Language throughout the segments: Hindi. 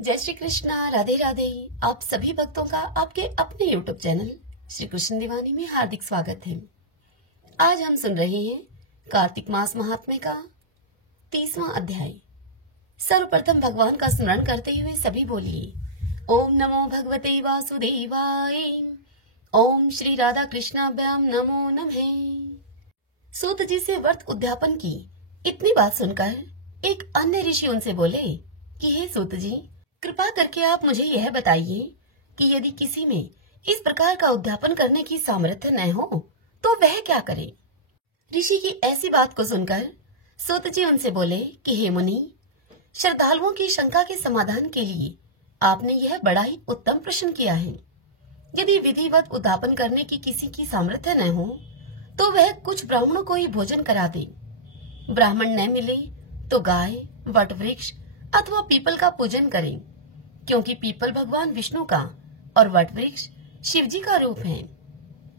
जय श्री कृष्णा, राधे राधे। आप सभी भक्तों का आपके अपने यूट्यूब चैनल श्री कृष्ण दीवानी में हार्दिक स्वागत है। आज हम सुन रहे हैं कार्तिक मास महात्म्य का 30वां अध्याय। सर्वप्रथम भगवान का स्मरण करते हुए सभी बोलिए ओम नमो भगवते वासुदेवाय। ओम श्री राधा कृष्णाभ्याम नमो नमः। सूत जी से व्रत उद्यापन की इतनी बात सुनकर एक अन्य ऋषि उनसे बोले कि हे सूत जी, कृपा करके आप मुझे यह बताइए कि यदि किसी में इस प्रकार का उद्यापन करने की सामर्थ्य न हो तो वह क्या करे। ऋषि की ऐसी बात को सुनकर सूत जी उनसे बोले कि हे मुनि, श्रद्धालुओं की शंका के समाधान के लिए आपने यह बड़ा ही उत्तम प्रश्न किया है। यदि विधिवत उद्यापन करने की किसी की सामर्थ्य न हो तो वह कुछ ब्राह्मणों को ही भोजन करा दे। ब्राह्मण न मिले तो गाय, वट वृक्ष अथवा पीपल का पूजन करें, क्योंकि पीपल भगवान विष्णु का और वट वृक्ष शिव जी का रूप है।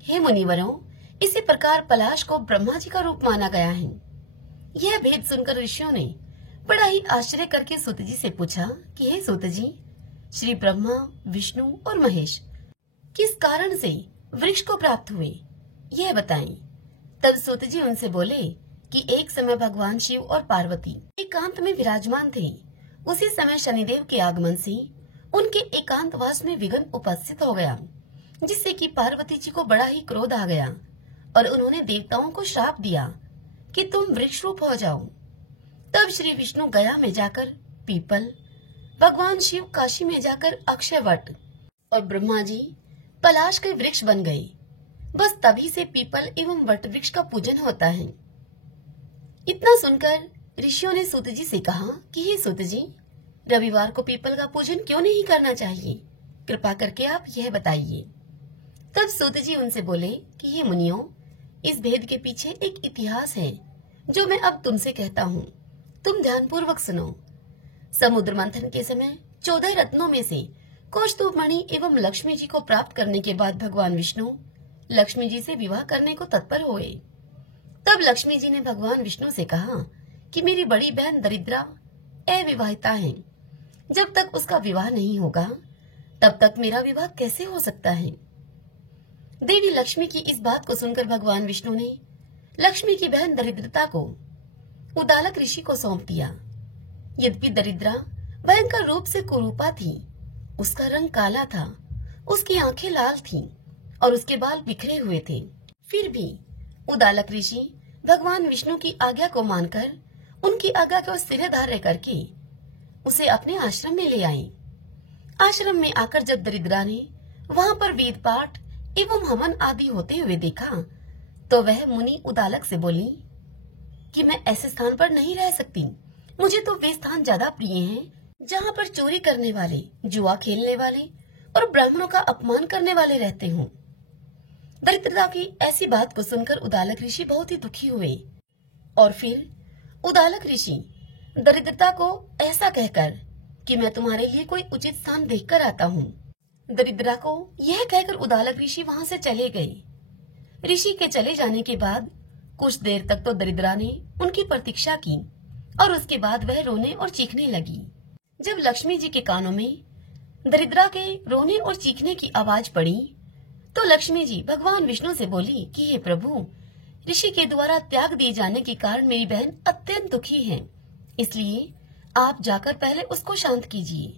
हे मुनिवरों, इसी प्रकार पलाश को ब्रह्मा जी का रूप माना गया है। यह भेद सुनकर ऋषियों ने बड़ा ही आश्चर्य करके सूत जी से पूछा कि हे सूत जी, श्री ब्रह्मा, विष्णु और महेश किस कारण से वृक्ष को प्राप्त हुए, यह बताएं। तब सूत जी उनसे बोले कि एक समय भगवान शिव और पार्वती एकांत में विराजमान थे। उसी समय शनिदेव के आगमन से उनके एकांतवास में विघ्न उपस्थित हो गया, जिससे कि पार्वती जी को बड़ा ही क्रोध आ गया और उन्होंने देवताओं को श्राप दिया कि तुम वृक्ष रूप हो जाओ। तब श्री विष्णु गया में जाकर पीपल, भगवान शिव काशी में जाकर अक्षय वट और ब्रह्मा जी पलाश के वृक्ष बन गए। बस तभी से पीपल एवं वट वृक्ष का पूजन होता है। इतना सुनकर ऋषियों ने सूत जी से कहा कि हे सूत जी, रविवार को पीपल का पूजन क्यों नहीं करना चाहिए, कृपा करके आप यह बताइए। तब सूत जी उनसे बोले कि हे मुनियों, इस भेद के पीछे एक इतिहास है जो मैं अब तुमसे कहता हूँ, तुम ध्यानपूर्वक सुनो। समुद्र मंथन के समय 14 रत्नों में से कौस्तुभ मणि एवं लक्ष्मी जी को प्राप्त करने के बाद भगवान विष्णु लक्ष्मी जी से विवाह करने को तत्पर हुए। तब लक्ष्मी जी ने भगवान विष्णु से कहा कि मेरी बड़ी बहन दरिद्रा अविवाहिता है, जब तक उसका विवाह नहीं होगा तब तक मेरा विवाह कैसे हो सकता है। देवी लक्ष्मी की इस बात को सुनकर भगवान विष्णु ने लक्ष्मी की बहन दरिद्रता को उदालक ऋषि को सौंप दिया। यद्यपि दरिद्रा भयंकर रूप से कुरूपा थी, उसका रंग काला था, उसकी आंखें लाल थीं और उसके बाल बिखरे हुए थे, फिर भी उदालक ऋषि भगवान विष्णु की आज्ञा को मानकर उनकी आज्ञा को सिरधार्य करके उसे अपने आश्रम में ले आए। आश्रम में आकर जब दरिद्रा ने वहां पर वेद पाठ एवं हवन आदि होते हुए देखा तो वह मुनि उदालक से बोली कि मैं ऐसे स्थान पर नहीं रह सकती। मुझे तो वे स्थान ज्यादा प्रिय हैं जहाँ पर चोरी करने वाले, जुआ खेलने वाले और ब्राह्मणों का अपमान करने वाले रहते हों। दरिद्रता की ऐसी बात को सुनकर उदालक ऋषि बहुत ही दुखी हुए और फिर उदालक ऋषि दरिद्रता को ऐसा कहकर कि मैं तुम्हारे लिए कोई उचित स्थान देखकर आता हूँ, दरिद्रा को यह कहकर उदालक ऋषि वहां से चले गए। ऋषि के चले जाने के बाद कुछ देर तक तो दरिद्रा ने उनकी प्रतीक्षा की और उसके बाद वह रोने और चीखने लगी। जब लक्ष्मी जी के कानों में दरिद्रा के रोने और चीखने की आवाज पड़ी तो लक्ष्मी जी भगवान विष्णु से बोली कि हे प्रभु, ऋषि के द्वारा त्याग दिए जाने के कारण मेरी बहन अत्यंत दुखी है, इसलिए आप जाकर पहले उसको शांत कीजिए।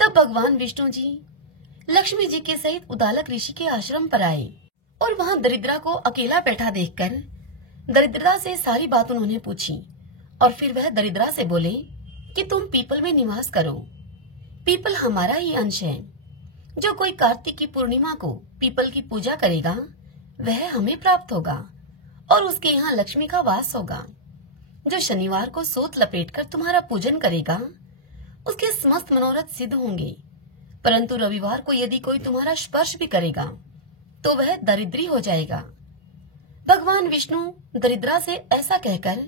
तब भगवान विष्णु जी लक्ष्मी जी के सहित उदालक ऋषि के आश्रम पर आए और वहां दरिद्रा को अकेला बैठा देखकर दरिद्रा से सारी बात उन्होंने पूछी और फिर वह दरिद्रा से बोले कि तुम पीपल में निवास करो। पीपल हमारा ही अंश है। जो कोई कार्तिक की पूर्णिमा को पीपल की पूजा करेगा वह हमें प्राप्त होगा और उसके यहाँ लक्ष्मी का वास होगा। जो शनिवार को सूत लपेटकर तुम्हारा पूजन करेगा उसके समस्त मनोरथ सिद्ध होंगे, परंतु रविवार को यदि कोई तुम्हारा स्पर्श भी करेगा तो वह दरिद्री हो जाएगा। भगवान विष्णु दरिद्रा से ऐसा कहकर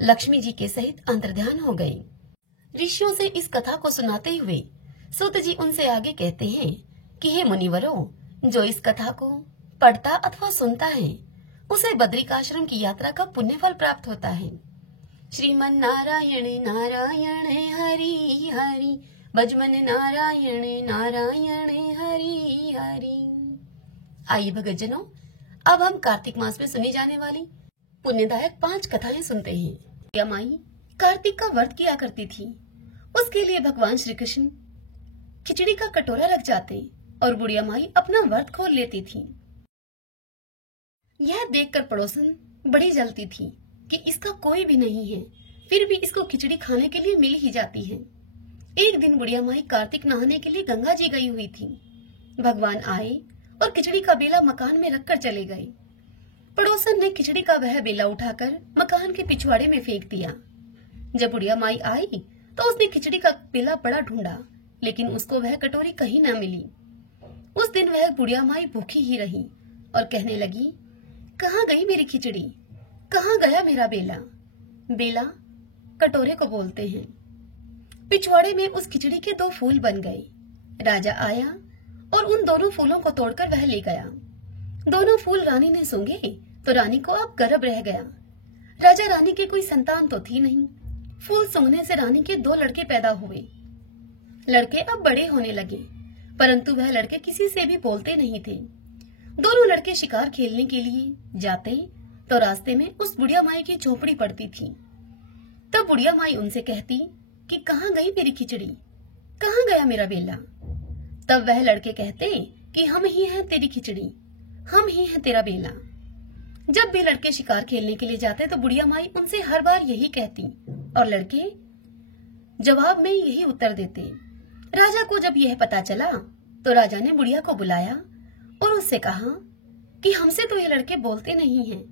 लक्ष्मी जी के सहित अंतर्ध्यान हो गए। ऋषियों से इस कथा को सुनाते हुए सूत जी उनसे आगे कहते हैं कि हे मुनिवरों, जो इस कथा को पढ़ता अथवा सुनता है उसे बद्रिकाश्रम की यात्रा का पुण्य फल प्राप्त होता है। श्रीमन नारायण नारायण हरि हरि, भजमन नारायण नारायण हरि हरि। आइए भक्तजनों, अब हम कार्तिक मास में सुनी जाने वाली पुण्यदायक 5 कथाएं सुनते हैं। बुढ़िया माई कार्तिक का व्रत किया करती थी। उसके लिए भगवान श्री कृष्ण खिचड़ी का कटोरा रख जाते और बुढ़िया माई अपना व्रत खोल लेती थी। यह देखकर पड़ोसन बड़ी जलती थी कि इसका कोई भी नहीं है, फिर भी इसको खिचड़ी खाने के लिए मिल ही जाती है। एक दिन बुढ़िया माई कार्तिक नहाने के लिए गंगा जी गई हुई थी। भगवान आए और खिचड़ी का बेला मकान में रखकर चले गए। पड़ोसन ने खिचड़ी का वह बेला उठाकर मकान के पिछवाड़े में फेंक दिया। जब बुढ़िया माई आई तो उसने खिचड़ी का बेला बड़ा ढूंढा, लेकिन उसको वह कटोरी कहीं न मिली। उस दिन वह बुढ़िया माई भूखी ही रही और कहने लगी, कहाँ गई मेरी खिचड़ी, कहाँ गया मेरा बेला। बेला कटोरे को बोलते हैं। पिछवाड़े में उस खिचड़ी के 2 फूल बन गए। राजा आया और उन दोनों फूलों को तोड़कर वह ले गया। दोनों फूल रानी ने सूंघे तो रानी को अब गर्भ रह गया। राजा रानी की कोई संतान तो थी नहीं। फूल सूंघने से रानी के 2 लड़के पैदा हुए। लड़के अब बड़े होने लगे, परंतु वह लड़के किसी से भी बोलते नहीं थे। दोनों लड़के शिकार खेलने के लिए जाते तो रास्ते में उस बुढ़िया माई की झोपड़ी पड़ती थी। तब बुढ़िया माई उनसे कहती कि कहाँ गई मेरी खिचड़ी, कहाँ गया मेरा बेला। तब वह लड़के कहते कि हम ही हैं तेरी खिचड़ी, हम ही हैं तेरा बेला। जब भी लड़के शिकार खेलने के लिए जाते तो बुढ़िया माई उनसे हर बार यही कहती और लड़के जवाब में यही उत्तर देते। राजा को जब यह पता चला तो राजा ने बुढ़िया को बुलाया और उससे कहा कि हमसे तो ये लड़के बोलते नहीं हैं,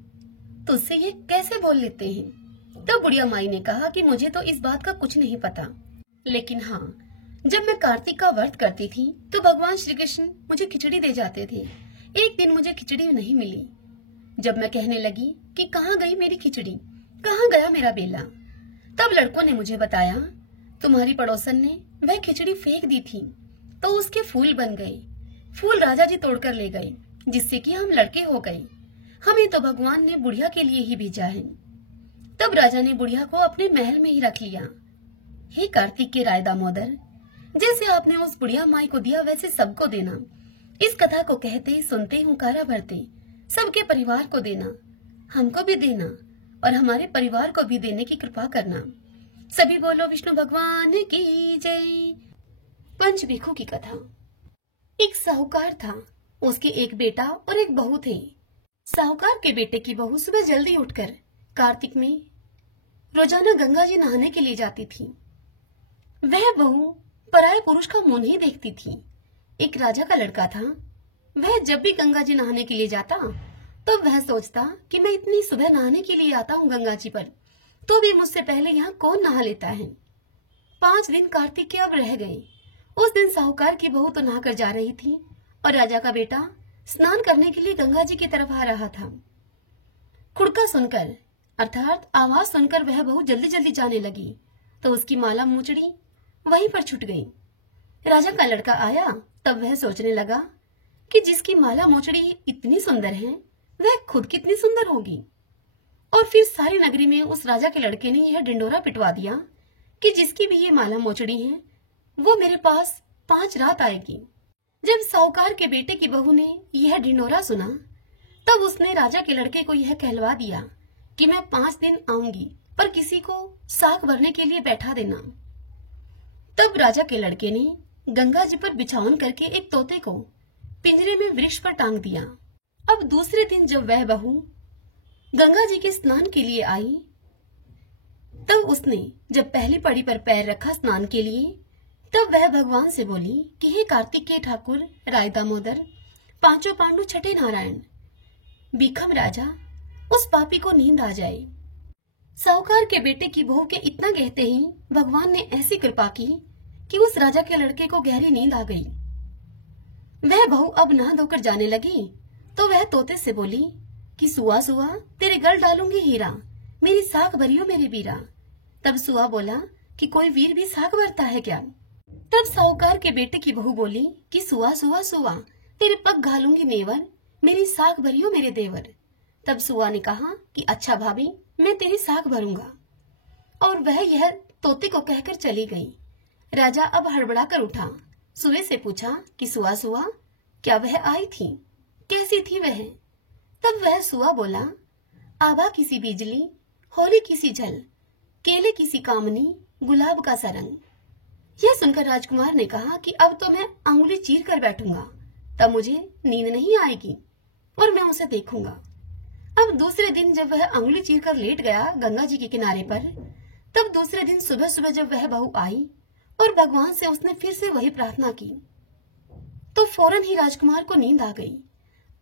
तुझसे ये कैसे बोल लेते हैं। तब बुढ़िया माई ने कहा कि मुझे तो इस बात का कुछ नहीं पता, लेकिन हाँ, जब मैं कार्तिक का व्रत करती थी तो भगवान श्री कृष्ण मुझे खिचड़ी दे जाते थे। एक दिन मुझे खिचड़ी नहीं मिली। जब मैं कहने लगी कि कहाँ गई मेरी खिचड़ी, कहाँ गया मेरा बेला, तब लड़कों ने मुझे बताया तुम्हारी पड़ोसन ने वह खिचड़ी फेंक दी थी तो उसके फूल बन गए। फूल राजा जी तोड़कर ले गए, जिससे कि हम लड़के हो गए। हमें तो भगवान ने बुढ़िया के लिए ही भेजा है। तब राजा ने बुढ़िया को अपने महल में ही रख लिया। हे कार्तिक के राय दामोदर, जैसे आपने उस बुढ़िया माई को दिया वैसे सबको देना। इस कथा को कहते सुनते हुंकारा भरते सबके परिवार को देना, हमको भी देना और हमारे परिवार को भी देने की कृपा करना। सभी बोलो विष्णु भगवान की जय। पंचभिखु की कथा। एक साहूकार था, उसके एक बेटा और एक बहू थे। साहूकार के बेटे की बहू सुबह जल्दी उठकर कार्तिक में रोजाना गंगा जी नहाने के लिए जाती थी। वह बहू पराये पुरुष का मुंह नहीं देखती थी। एक राजा का लड़का था। वह जब भी गंगा जी नहाने के लिए जाता तो वह सोचता कि मैं इतनी सुबह नहाने के लिए आता हूँ गंगा जी पर, तो भी मुझसे पहले यहाँ कौन नहा लेता है। 5 दिन कार्तिक के अब रह गए। उस दिन साहूकार की बहू तो नहाकर जा रही थी और राजा का बेटा स्नान करने के लिए गंगा जी की तरफ आ रहा था। खुड़का सुनकर अर्थात आवाज सुनकर वह बहू जल्दी जल्दी जाने लगी तो उसकी माला मूचड़ी वहीं पर छूट गई। राजा का लड़का आया तब वह सोचने लगा कि जिसकी माला मोचड़ी इतनी सुंदर है वह खुद कितनी सुंदर होगी। और फिर सारी नगरी में उस राजा के लड़के ने यह ढिंडोरा पिटवा दिया कि जिसकी भी ये माला मोचड़ी है वो मेरे पास 5 रात आएगी। जब साहूकार के बेटे की बहू ने यह ढिंडोरा सुना तब उसने राजा के लड़के को यह कहलवा दिया कि मैं 5 दिन आऊंगी, पर किसी को साग भरने के लिए बैठा देना। तब राजा के लड़के ने गंगा जी पर बिछावन करके एक तोते को पिंजरे में वृक्ष पर टांग दिया। अब दूसरे दिन जब वह बहू गंगा जी के स्नान के लिए आई तब उसने जब पहली पड़ी पर पैर रखा स्नान के लिए तब वह भगवान से बोली कि हे कार्तिक के ठाकुर राय दामोदर, 5 पांडु छठे नारायण, भीखम राजा, उस पापी को नींद आ जाए। साहूकार के बेटे की बहू के इतना कहते ही भगवान ने ऐसी कृपा की कि उस राजा के लड़के को गहरी नींद आ गई। वह बहू अब नहा धोकर जाने लगी तो वह तोते से बोली कि सुआ सुआ तेरे गल डालूंगी हीरा, मेरी साख भरियो मेरे बीरा। तब सुआ बोला कि कोई वीर भी साख भरता है क्या। तब साहूकार के बेटे की बहू बोली कि सुआ सुआ सुआ तेरे पग घालूंगी नेवर, मेरी साख भरियो मेरे देवर। तब सुआ ने कहा कि अच्छा भाभी, मैं तेरी साख भरूंगा। और वह यह तोते को कहकर चली गई। राजा अब हड़बड़ा कर उठा, सुए से पूछा कि सुआ सुआ, क्या वह आई थी? कैसी थी वह? तब वह सुआ बोला, आभा की सी बिजली, होली की सी झल, केले की सी कामनी, गुलाब का सा रंग। यह सुनकर राजकुमार ने कहा कि अब तो मैं अंगुली चीर कर बैठूंगा, तब मुझे नींद नहीं आएगी और मैं उसे देखूंगा। अब दूसरे दिन जब वह अंगुली चीर कर लेट गया गंगा जी के किनारे पर, तब दूसरे दिन सुबह सुबह जब वह बहू आई और भगवान से उसने फिर से वही प्रार्थना की, तो फौरन ही राजकुमार को नींद आ गई।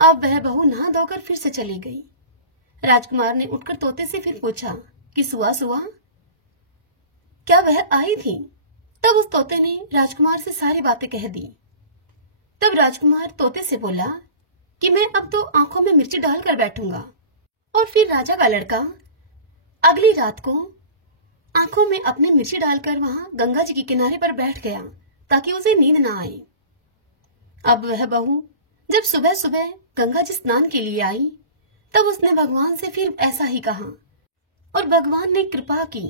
अब वह बहू नहा धोकर फिर से चली गई। राजकुमार ने उठकर तोते से फिर पूछा कि सुआ सुआ, क्या वह आई थी? तब उस तोते ने राजकुमार से सारी बातें कह दी। तब राजकुमार तोते से बोला कि मैं अब तो आंखों में मिर्ची डालकर बैठूंगा। और फिर राजा का लड़का अगली रात को आंखों में अपने मिर्ची डालकर वहां गंगा जी के किनारे पर बैठ गया ताकि उसे नींद ना आए। अब वह बहू जब सुबह सुबह गंगा जी स्नान के लिए आई, तब उसने भगवान से फिर ऐसा ही कहा और भगवान ने कृपा की।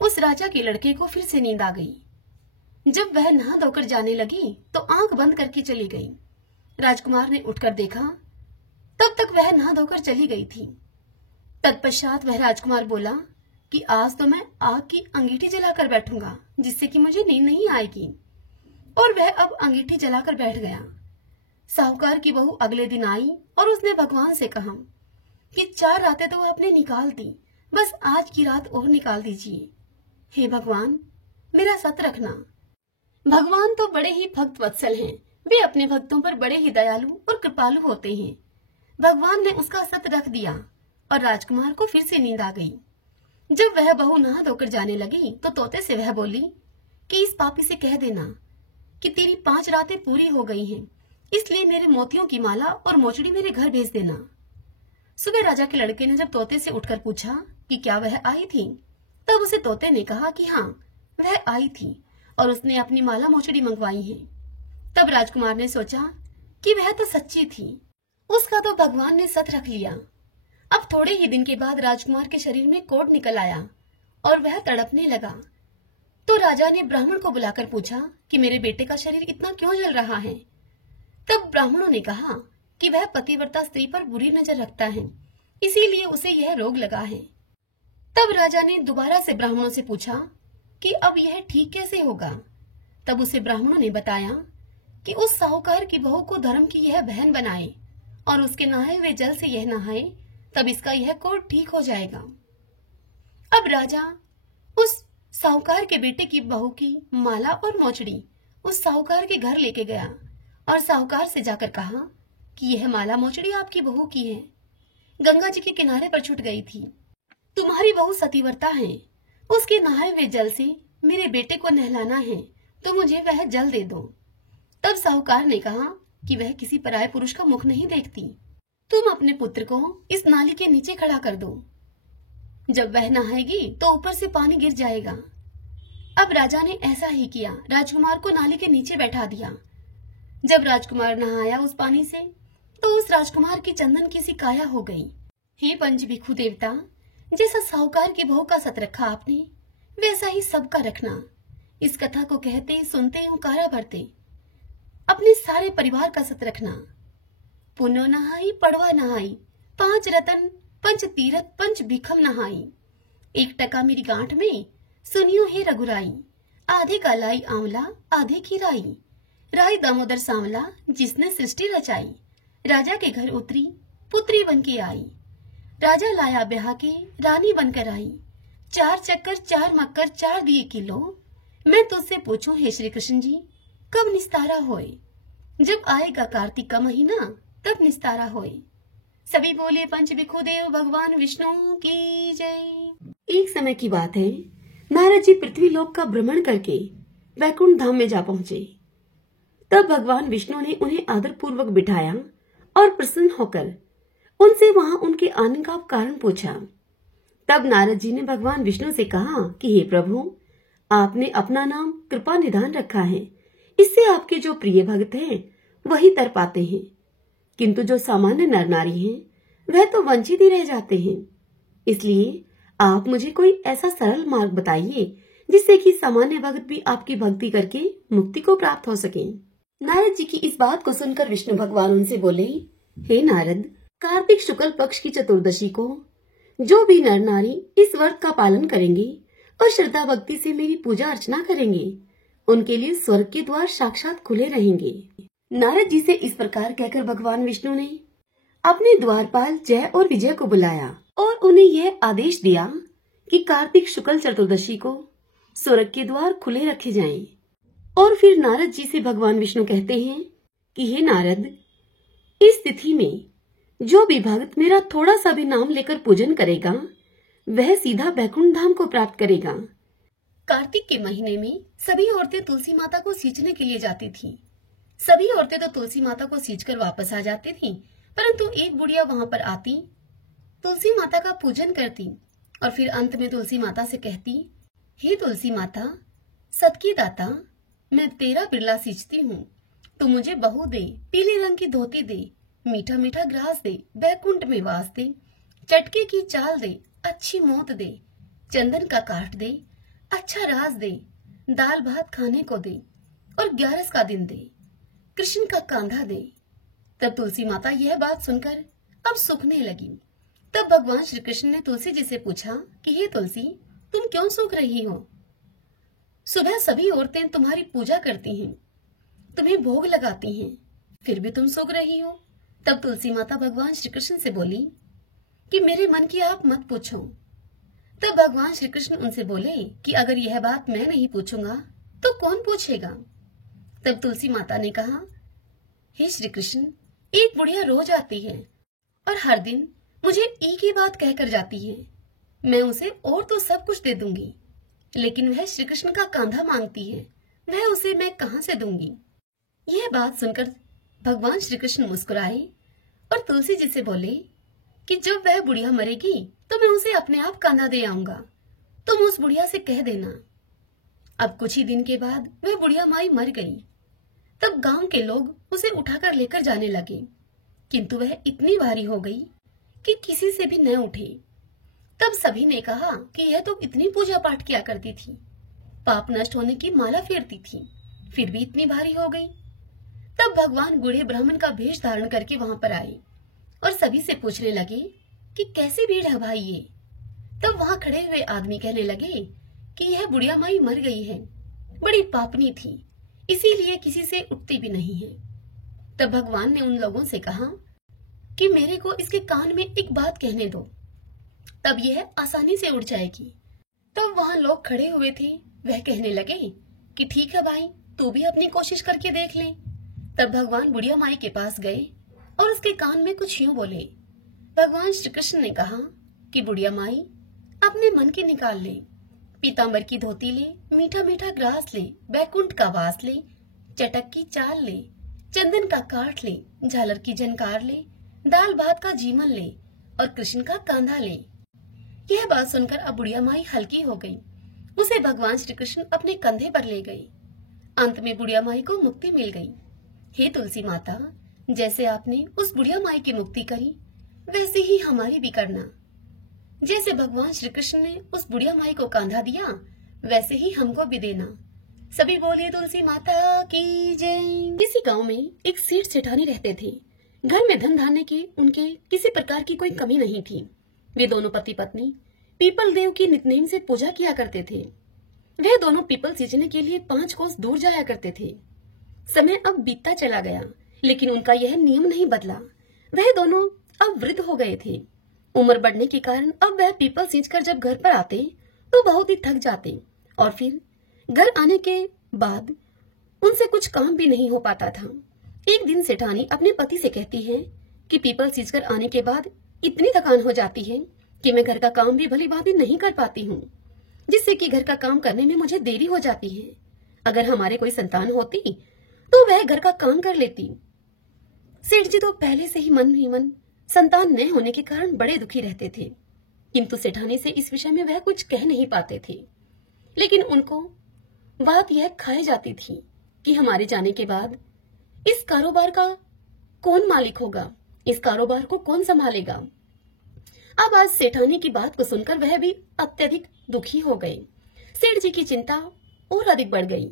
उस राजा के लड़के को फिर से नींद आ गई। जब वह नहा धोकर जाने लगी तो आंख बंद करके चली गई। राजकुमार ने उठकर देखा, तब तक वह नहा धोकर चली गई थी। तत्पश्चात वह राजकुमार बोला कि आज तो मैं आग की अंगीठी जलाकर बैठूंगा, जिससे कि मुझे नींद नहीं आएगी। और वह अब अंगीठी जलाकर बैठ गया। साहूकार की बहू अगले दिन आई और उसने भगवान से कहा कि 4 रातें तो वह अपने निकाल दी, बस आज की रात और निकाल दीजिए। हे भगवान, मेरा सत रखना। भगवान तो बड़े ही भक्त वत्सल हैं, वे अपने भक्तों पर बड़े ही दयालु और कृपालु होते हैं। भगवान ने उसका सत रख दिया और राजकुमार को फिर से नींद आ गई। जब वह बहू नहा धोकर जाने लगी तो तोते से वह बोली कि इस पापी से कह देना कि तेरी 5 रातें पूरी हो गई हैं, इसलिए मेरे मोतियों की माला और मोचड़ी मेरे घर भेज देना। सुबह राजा के लड़के ने जब तोते से उठकर पूछा कि क्या वह आई थी, तब उसे तोते ने कहा कि हाँ, वह आई थी और उसने अपनी माला मोचड़ी मंगवाई है। तब राजकुमार ने सोचा कि वह तो सच्ची थी, उसका तो भगवान ने सत रख लिया। अब थोड़े ही दिन के बाद राजकुमार के शरीर में कोढ़ निकल आया और वह तड़पने लगा। तो राजा ने ब्राह्मण को बुलाकर पूछा कि मेरे बेटे का शरीर इतना क्यों जल रहा है। तब ब्राह्मणों ने कहा कि वह पतिव्रता स्त्री पर बुरी नजर रखता है, इसीलिए उसे यह रोग लगा है। तब राजा ने दोबारा से ब्राह्मणों से पूछा कि अब यह ठीक कैसे होगा। तब उसे ब्राह्मणों ने बताया कि उस साहूकार की बहू को धर्म की यह बहन बनाए और उसके नहाए हुए जल से यह नहाए, तब इसका यह कोढ़ ठीक हो जाएगा। अब राजा उस साहूकार के बेटे की बहू की माला और मोचड़ी उस साहूकार के घर लेके गया और साहूकार से जाकर कहा कि यह माला मोचड़ी आपकी बहू की है, गंगा जी के किनारे पर छूट गई थी। तुम्हारी बहू सतीव्रता है, उसके नहाए हुए जल से मेरे बेटे को नहलाना है, तो मुझे वह जल दे दो। तब साहूकार ने कहा कि वह किसी पराये पुरुष का मुख नहीं देखती, तुम अपने पुत्र को इस नाली के नीचे खड़ा कर दो। जब वह नहाएगी तो ऊपर से पानी गिर जाएगा। अब राजा ने ऐसा ही किया, राजकुमार को नाली के नीचे बैठा दिया। जब राजकुमार नहाया उस पानी से, तो उस राजकुमार की चंदन की सी काया हो गई। हे पंच भिक्षु देवता, जैसा साहूकार की बहू का सत रखा आपने, वैसा ही सबका रखना। इस कथा को कहते सुनते हुंकारा भरते अपने सारे परिवार का सत रखना। पुनो नहाई पड़वा नहाई, 5 रतन 5 तीरथ 5 भिखम नहाई। 1 टका मेरी गांठ में, सुनियो हे रघुराई। आधे का लाई आंवला आधे की राई, राय दामोदर सांवला जिसने सृष्टि रचाई। राजा के घर उतरी पुत्री बन के आई, राजा लाया ब्याह के रानी बनकर आई। 4 चक्कर 4 मक्कर 4 दिए किलो, मैं तुझसे पूछूं हे श्री कृष्ण जी, कब निस्तारा होए। जब आएगा कार्तिक का महीना, तब निस्तारा होए। सभी बोले पंच भिक्षु देव भगवान विष्णु की जय। एक समय की बात है, नारद जी पृथ्वी लोक का भ्रमण करके वैकुंठ धाम में जा पहुंचे। तब भगवान विष्णु ने उन्हें आदर पूर्वक बिठाया और प्रसन्न होकर उनसे वहां उनके आने का कारण पूछा। तब नारद जी ने भगवान विष्णु से कहा कि हे प्रभु, आपने अपना नाम कृपा निधान रखा है, इससे आपके जो प्रिय भक्त हैं वही तर पाते हैं, किंतु जो सामान्य नर नारी हैं वह तो वंचित ही रह जाते हैं। इसलिए आप मुझे कोई ऐसा सरल मार्ग बताइए जिससे कि सामान्य भक्त भी आपकी भक्ति करके मुक्ति को प्राप्त हो सके। नारद जी की इस बात को सुनकर विष्णु भगवान उनसे बोले, हे नारद, कार्तिक शुक्ल पक्ष की चतुर्दशी को जो भी नर नारी इस व्रत का पालन करेंगे और श्रद्धा भक्ति से मेरी पूजा अर्चना करेंगे, उनके लिए स्वर्ग के द्वार साक्षात खुले रहेंगे। नारद जी से इस प्रकार कहकर भगवान विष्णु ने अपने द्वारपाल जय और विजय को बुलाया और उन्हें यह आदेश दिया कि कार्तिक शुक्ल चतुर्दशी को स्वर्ग के द्वार खुले रखे जाएं। और फिर नारद जी से भगवान विष्णु कहते हैं कि हे नारद, इस तिथि में जो भी भक्त मेरा थोड़ा सा भी नाम लेकर पूजन करेगा वह सीधा बैकुंठ धाम को प्राप्त करेगा। कार्तिक के महीने में सभी औरतें तुलसी माता को सींचने के लिए जाती थीं। सभी औरतें तो तुलसी माता को सींचकर वापस आ जाती थीं, परंतु एक बुढ़िया वहां पर आती, तुलसी माता का पूजन करती और फिर अंत में तुलसी माता से कहती, हे तुलसी माता, सत की दाता, मैं तेरा बिरला सींचती हूँ, तू मुझे बहू दे, पीले रंग की धोती दे, मीठा मीठा ग्रास दे, बैकुंठ में वास दे, चटके की चाल दे, अच्छी मौत दे, चंदन का काठ दे, अच्छा राज दे, दाल भात खाने को दे और 11 का दिन दे, कृष्ण का कांधा दे। तब तुलसी माता यह बात सुनकर अब सूखने लगी। तब भगवान श्री कृष्ण ने तुलसी जी से पूछा कि हे तुलसी, तुम क्यों सूख रही हो? सुबह सभी औरतें तुम्हारी पूजा करती हैं, तुम्हें भोग लगाती हैं, फिर भी तुम सूख रही हो। तब तुलसी माता भगवान श्री कृष्ण से बोली कि मेरे मन की आप मत पूछो। तब भगवान श्री कृष्ण उनसे बोले कि अगर यह बात मैं नहीं पूछूंगा तो कौन पूछेगा? तब तुलसी माता ने कहा, हे श्री कृष्ण, एक बुढ़िया रोज आती है और हर दिन मुझे एक ही बात कहकर जाती है। मैं उसे और तो सब कुछ दे दूंगी, लेकिन वह श्री कृष्ण का कांधा मांगती है, वह उसे मैं कहां से दूंगी? यह बात सुनकर भगवान श्री कृष्ण मुस्कुराए और तुलसी जी से बोले कि जब वह बुढ़िया मरेगी तो मैं उसे अपने आप कांधा दे आऊंगा, तुम उस बुढ़िया से कह देना। अब कुछ ही दिन के बाद वह बुढ़िया माई मर गई। तब गांव के लोग उसे उठाकर लेकर जाने लगे, किंतु वह इतनी भारी हो गई कि किसी से भी न उठे। तब सभी ने कहा कि यह तो इतनी पूजा पाठ किया करती थी, पाप नष्ट होने की माला फेरती थी, फिर भी इतनी भारी हो गई। तब भगवान बूढ़े ब्राह्मण का भेष धारण करके वहां पर आए और सभी से पूछने लगे कि कैसी भीड़ है भाई ये? तब वहां खड़े हुए आदमी कहने लगे कि यह बुढ़िया माई मर गई है, बड़ी पापनी थी, इसीलिए किसी से उठती भी नहीं है। तब भगवान ने उन लोगों से कहा कि मेरे को इसके कान में एक बात कहने दो, तब यह आसानी से उड़ जाएगी। तब वहां लोग खड़े हुए थे, वह कहने लगे कि ठीक है भाई, तू भी अपनी कोशिश करके देख ले। तब भगवान बुढ़िया माई के पास गए और उसके कान में कुछ यूं बोले। भगवान श्री कृष्ण ने कहा कि बुढ़िया माई, अपने मन की निकाल ले, पीतांबर की धोती ले, मीठा मीठा ग्रास ले, बैकुंठ का वास ले, चटक की चाल ले, चंदन का काठ ले, झालर की झनकार ले, दाल भात का जीवन ले और कृष्ण का कांधा ले। यह बात सुनकर अब बुढ़िया माई हल्की हो गई, उसे भगवान श्री कृष्ण अपने कंधे पर ले गए। अंत में बुढ़िया माई को मुक्ति मिल गई। हे तुलसी माता, जैसे आपने उस बुढ़िया माई की मुक्ति करी, वैसे ही हमारी भी करना। जैसे भगवान श्री कृष्ण ने उस बुढ़िया माई को कांधा दिया, वैसे ही हमको भी देना। सभी बोले तुलसी माता की जय। किसी गांव में एक सेठ सेठानी रहते थे। घर में धन धान्य की उनके किसी प्रकार की कोई कमी नहीं थी। वे दोनों पति पत्नी पीपल देव की नित्यनेम से पूजा किया करते थे। वे दोनों पीपल सींचने के लिए 5 कोस दूर जाया करते थे। समय अब बीतता चला गया, लेकिन उनका यह नियम नहीं बदला। वह दोनों अब वृद्ध हो गए थे। उम्र बढ़ने के कारण अब वह पीपल सींचकर जब घर पर आते तो बहुत ही थक जाते और फिर घर आने के बाद उनसे कुछ काम भी नहीं हो पाता था। एक दिन सेठानी अपने पति से कहती है कि पीपल सींचकर आने के बाद इतनी थकान हो जाती है कि मैं घर का काम भी भली भांति नहीं कर पाती हूँ, जिससे कि घर का काम करने में मुझे देरी हो जाती है। अगर हमारे कोई संतान होती तो वह घर का काम कर लेती। सेठ जी तो पहले से ही मन संतान न होने के कारण बड़े दुखी रहते थे, किंतु सेठानी से इस विषय में वह कुछ कह नहीं पाते थे। लेकिन उनको बात यह खाई जाती थी कि हमारे जाने के बाद इस कारोबार का कौन मालिक होगा, इस कारोबार को कौन संभालेगा। अब आज सेठानी की बात को सुनकर वह भी अत्यधिक दुखी हो गए। सेठ जी की चिंता और अधिक बढ़ गई।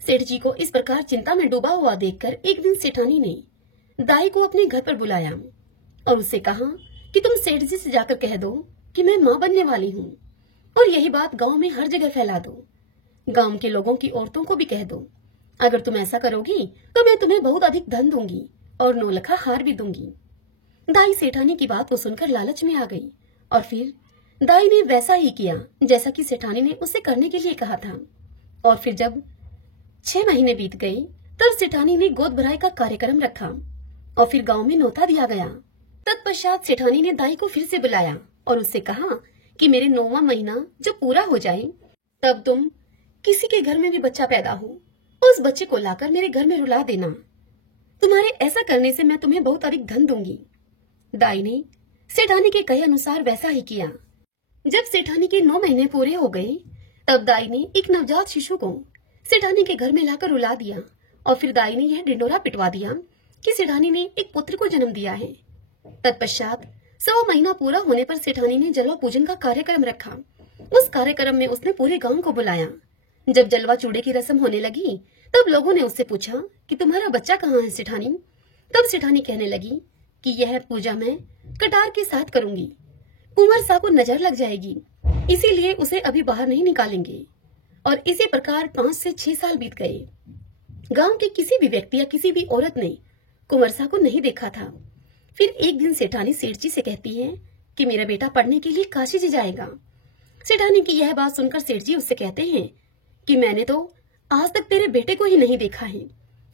सेठ जी को इस प्रकार चिंता में डूबा हुआ देखकर एक दिन सेठानी ने दाई को अपने घर पर बुलाया और उससे कहा कि तुम सेठ जी से जाकर कह दो कि मैं माँ बनने वाली हूँ और यही बात गांव में हर जगह फैला दो। गांव के लोगों की औरतों को भी कह दो। अगर तुम ऐसा करोगी तो मैं तुम्हें बहुत अधिक धन दूंगी और 9 लखा हार भी दूंगी। दाई सेठानी की बात को सुनकर लालच में आ गई और फिर दाई ने वैसा ही किया जैसा कि सेठानी ने उसे करने के लिए कहा था। और फिर जब 6 महीने बीत गए तब सेठानी ने गोद भराई का कार्यक्रम रखा और फिर गांव में न्योता दिया गया। तत्पश्चात सेठानी ने दाई को फिर से बुलाया और उससे कहा कि मेरे 9वां महीना जब पूरा हो जाए तब तुम किसी के घर में भी बच्चा पैदा हो उस बच्चे को लाकर मेरे घर में रुला देना। तुम्हारे ऐसा करने से मैं तुम्हें बहुत अधिक धन दूंगी। दाई ने सेठानी के कहे अनुसार वैसा ही किया। जब सेठानी के 9 महीने पूरे हो गए तब दाई ने एक नवजात शिशु को सेठानी के घर में लाकर रुला दिया और फिर दाई ने यह ढिंडोरा पिटवा दिया कि सेठानी ने एक पुत्र को जन्म दिया है। तत्पश्चात 100 महीना पूरा होने पर सेठानी ने जलवा पूजन का कार्यक्रम रखा। उस कार्यक्रम में उसने पूरे गांव को बुलाया। जब जलवा चूड़े की रस्म होने लगी तब लोगों ने उससे पूछा कि तुम्हारा बच्चा कहाँ है सेठानी। तब सेठानी कहने लगी कि यह पूजा मैं कटार के साथ करूंगी। कुंवर सा को नजर लग जाएगी, इसीलिए उसे अभी बाहर नहीं निकालेंगे। और इसी प्रकार 5 से 6 साल बीत गए। गांव के किसी भी व्यक्ति या किसी भी औरत ने कुंवर सा को नहीं देखा था। फिर एक दिन सेठानी सेठ जी से कहती है कि मेरा बेटा पढ़ने के लिए काशी जी जाएगा। सेठानी की यह बात सुनकर सेठ जी उससे कहते हैं कि मैंने तो आज तक तेरे बेटे को ही नहीं देखा है।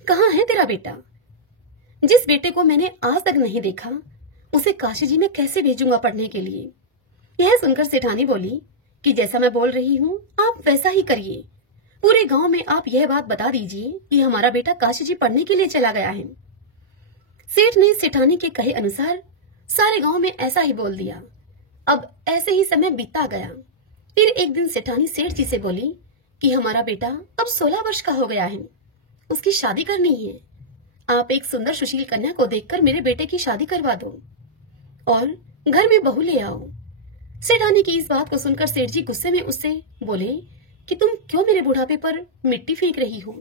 कहाँ है तेरा बेटा? जिस बेटे को मैंने आज तक नहीं देखा उसे काशी जी में कैसे भेजूंगा पढ़ने के लिए। यह सुनकर सेठानी बोली कि जैसा मैं बोल रही हूँ आप वैसा ही करिए। पूरे गांव में आप यह बात बता दीजिए कि हमारा बेटा काशी जी पढ़ने के लिए चला गया है। सेठ ने सेठानी के कहे अनुसार सारे गांव में ऐसा ही बोल दिया। अब ऐसे ही समय बीतता गया। फिर एक दिन सेठानी सेठ जी से बोली कि हमारा बेटा अब 16 वर्ष का हो गया है, उसकी शादी करनी है। आप एक सुंदर सुशील कन्या को देखकर मेरे बेटे की शादी करवा दो और घर में बहू ले आओ। सेठानी की इस बात को सुनकर सेठ जी गुस्से में उससे बोले कि तुम क्यों मेरे बुढ़ापे पर मिट्टी फेंक रही हो?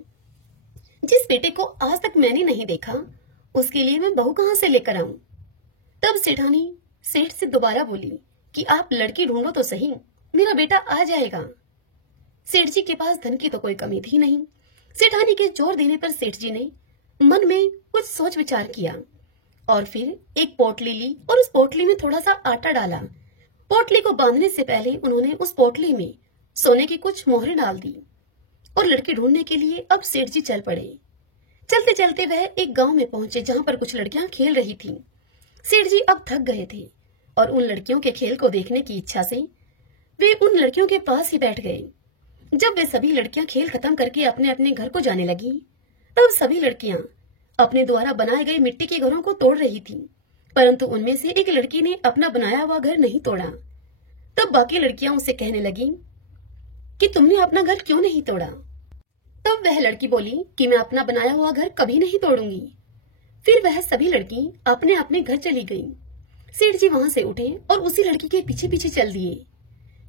जिस बेटे को आज तक मैंने नहीं देखा उसके लिए मैं बहू कहां से लेकर आऊं? तब सेठानी सेठ से दोबारा बोली कि आप लड़की ढूंढो तो सही, मेरा बेटा आ जाएगा। सेठ जी के पास धन की तो कोई कमी थी नहीं। सेठानी के जोर देने पर सेठ जी ने मन में कुछ सोच विचार किया और फिर एक पोटली ली और उस पोटली में थोड़ा सा आटा डाला। पोटली को बांधने से पहले उन्होंने उस पोटली में सोने की कुछ मोहरें डाल दी और लड़की ढूंढने के लिए अब सेठ जी चल पड़े। चलते चलते वह एक गांव में पहुंचे जहां पर कुछ लड़कियां खेल रही थीं। सेठ जी अब थक गए थे और उन लड़कियों के खेल को देखने की इच्छा से वे उन लड़कियों के पास ही बैठ गए। जब वे सभी लड़कियां खेल खत्म करके अपने अपने घर को जाने लगी तब सभी लड़कियां अपने द्वारा बनाए गए मिट्टी के घरों को तोड़ रही थीं, परंतु उनमें से एक लड़की ने अपना बनाया हुआ घर नहीं तोड़ा। तब बाकी लड़कियां उससे कहने लगी कि तुमने अपना घर क्यों नहीं तोड़ा? तब वह लड़की बोली कि मैं अपना बनाया हुआ घर कभी नहीं तोड़ूंगी। फिर वह सभी लड़की अपने अपने घर चली गई। सेठ जी वहां से उठे और उसी लड़की के पीछे पीछे चल दिए।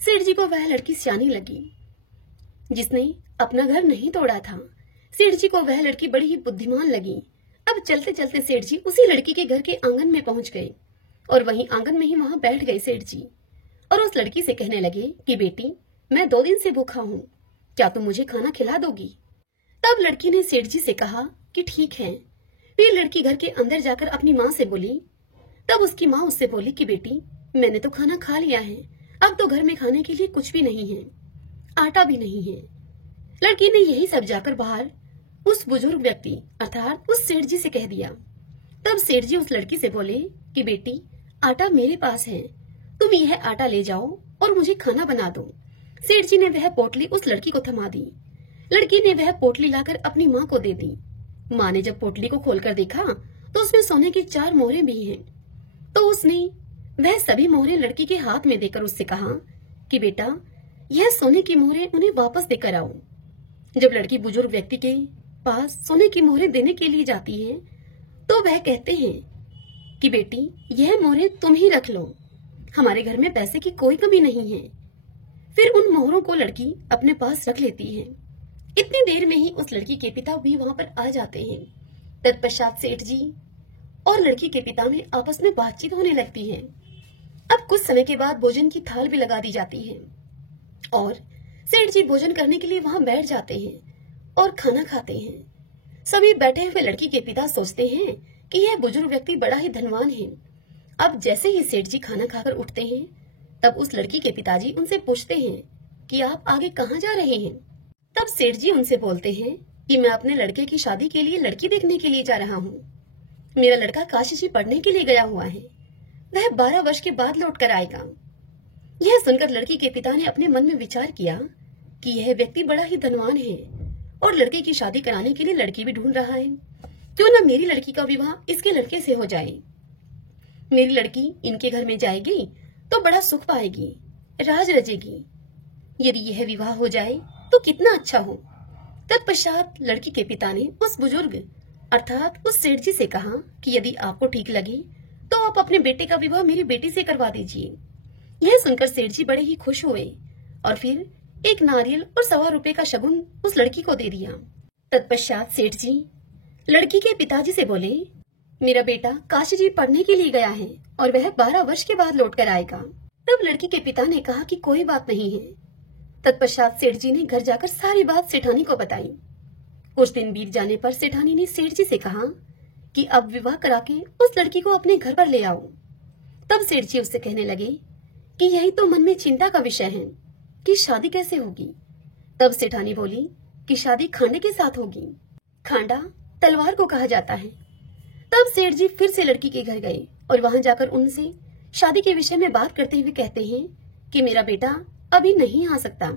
सेठ जी को वह लड़की सियानी लगी जिसने अपना घर नहीं तोड़ा था। सेठ जी को वह लड़की बड़ी ही बुद्धिमान लगी। अब चलते चलते सेठ जी उसी लड़की के घर के आंगन में पहुंच गए और वहीं आंगन में ही वहां बैठ गए सेठ जी और उस लड़की से कहने लगे कि बेटी, मैं 2 दिन से भूखा हूँ, क्या तुम मुझे खाना खिला दोगी? तब लड़की ने सेठ जी से कहा कि ठीक है। फिर लड़की घर के अंदर जाकर अपनी माँ से बोली। तब उसकी माँ उससे बोली कि बेटी, मैंने तो खाना खा लिया है, अब तो घर में खाने के लिए कुछ भी नहीं है, आटा भी नहीं है। लड़की ने यही सब जाकर बाहर उस बुजुर्ग व्यक्ति अर्थात उस सेठ जी से कह दिया। तब सेठ जी उस लड़की से बोले कि बेटी, आटा मेरे पास है, तुम यह आटा ले जाओ और मुझे खाना बना दो। सेठ जी ने वह पोटली उस लड़की को थमा दी। लड़की ने वह पोटली लाकर अपनी माँ को दे दी। माँ ने जब पोटली को खोलकर देखा तो उसमें सोने की 4 मोहरें भी हैं। तो उसने वह सभी मोहरें लड़की के हाथ में देकर उससे कहा कि बेटा, यह सोने की मोहरें उन्हें वापस देकर आओ। जब लड़की बुजुर्ग व्यक्ति के पास सोने की मोहरें देने के लिए जाती है तो वह कहते हैं कि बेटी, यह मोहरें तुम ही रख लो, हमारे घर में पैसे की कोई कमी नहीं है। फिर उन मोहरों को लड़की अपने पास रख लेती है। इतनी देर में ही उस लड़की के पिता भी वहां पर आ जाते हैं। तत्पश्चात सेठ जी और लड़की के पिता में आपस में बातचीत होने लगती है। अब कुछ समय के बाद भोजन की थाल भी लगा दी जाती है और सेठ जी भोजन करने के लिए वहां बैठ जाते हैं और खाना खाते हैं। सभी बैठे हुए लड़की के पिता सोचते हैं कि यह बुजुर्ग व्यक्ति बड़ा ही धनवान है। अब जैसे ही सेठ जी खाना खाकर उठते हैं, तब उस लड़की के पिताजी उनसे पूछते हैं कि आप आगे कहाँ जा रहे हैं। तब सेठ जी उनसे बोलते हैं कि मैं अपने लड़के की शादी के लिए लड़की देखने के लिए जा रहा हूँ। मेरा लड़का काशी जी पढ़ने के लिए गया हुआ है, वह 12 वर्ष के बाद लौट कर आएगा। यह सुनकर लड़की के पिता ने अपने मन में विचार किया कि यह व्यक्ति बड़ा ही धनवान है और लड़के की शादी कराने के लिए लड़की भी ढूंढ रहा है। क्यों न मेरी लड़की का विवाह इसके लड़के से हो जाए। मेरी लड़की इनके घर में जाएगी तो बड़ा सुख पाएगी, राज रचेगी। यदि यह विवाह हो जाए तो कितना अच्छा हो। तत्पश्चात लड़की के पिता ने उस बुजुर्ग अर्थात उस सेठ जी से कहा कि यदि आपको ठीक लगे तो आप अपने बेटे का विवाह मेरी बेटी से करवा दीजिए। यह सुनकर सेठ जी बड़े ही खुश हुए और फिर एक नारियल और 1.25 रुपए का शगुन उस लड़की को दे दिया। तत्पश्चात सेठ जी लड़की के पिताजी से बोले, मेरा बेटा काशी जी पढ़ने के लिए गया है और वह 12 वर्ष के बाद लौट कर आएगा। तब लड़की के पिता ने कहा कि कोई बात नहीं है। तत्पश्चात सेठ जी ने घर जाकर सारी बात सेठानी को बताई। कुछ दिन बीत जाने पर सेठानी ने सेठ जी से कहा कि अब विवाह करा के उस लड़की को अपने घर पर ले आओ। तब सेठ जी उससे कहने लगे कि यही तो मन में चिंता का विषय है कि शादी कैसे होगी। तब सेठानी बोली कि शादी खांडे के साथ होगी। खांडा तलवार को कहा जाता है। तब सेठ जी फिर से लड़की के घर गए और वहां जाकर उनसे शादी के विषय में बात करते हुए कहते हैं कि मेरा बेटा अभी नहीं आ सकता,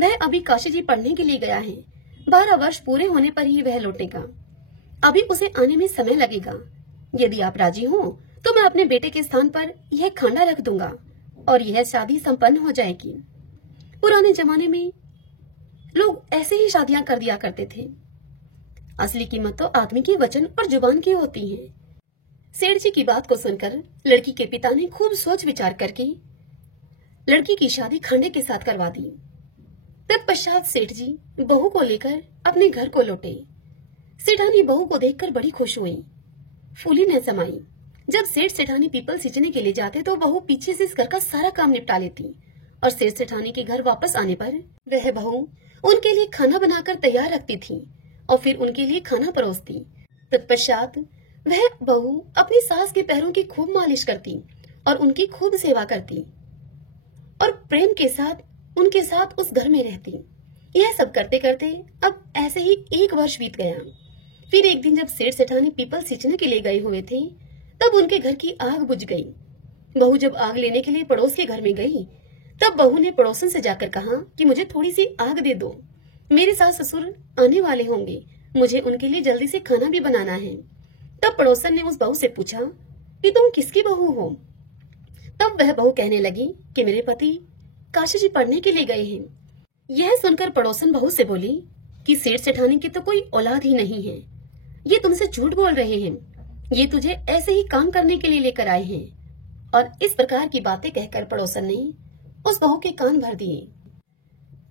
वह अभी काशी जी पढ़ने के लिए गया है। 12 वर्ष पूरे होने पर ही वह लौटेगा, अभी उसे आने में समय लगेगा। यदि आप राजी हो तो मैं अपने बेटे के स्थान पर यह खांडा रख दूंगा और यह शादी संपन्न हो जाएगी। पुराने जमाने में लोग ऐसे ही शादियां कर दिया करते थे। असली कीमत तो आदमी की वचन और जुबान की होती है। सेठ जी की बात को सुनकर लड़की के पिता ने खूब सोच विचार करके लड़की की शादी खांडे के साथ करवा दी। तत्पश्चात सेठ जी बहू को लेकर अपने घर को लौटे। सेठानी बहू को देखकर बड़ी खुश हुई, फूली न समाई। जब सेठ सेठानी पीपल सींचने के लिए जाते तो बहू पीछे से इस घर का सारा काम निपटा लेती और सेठ सेठानी के घर वापस आने पर वह बहू उनके लिए खाना बनाकर तैयार रखती थी और फिर उनके लिए खाना परोसती। तत्पश्चात वह बहू अपनी सास के पैरों की खूब मालिश करती और उनकी खूब सेवा करती और प्रेम के साथ उनके साथ उस घर में रहती। यह सब करते करते अब ऐसे ही 1 वर्ष बीत गया। फिर एक दिन जब सेठ सेठानी पीपल सींचने के लिए गए हुए थे, तब उनके घर की आग बुझ गई। बहू जब आग लेने के लिए पड़ोस के घर में गई, तब बहू ने पड़ोसन से जाकर कहा कि मुझे थोड़ी सी आग दे दो, मेरे सास ससुर आने वाले होंगे, मुझे उनके लिए जल्दी से खाना भी बनाना है। तब पड़ोसन ने उस बहू से पूछा कि तुम किसकी बहू हो। तब वह बहू कहने लगी कि मेरे पति काशी जी पढ़ने के लिए गए हैं। यह सुनकर पड़ोसन बहू से बोली कि सेठ सेठानी की तो कोई औलाद ही नहीं है, ये तुमसे झूठ बोल रहे हैं, ये तुझे ऐसे ही काम करने के लिए लेकर आए हैं। और इस प्रकार की बातें कहकर पड़ोसन ने उस बहू के कान भर दिए।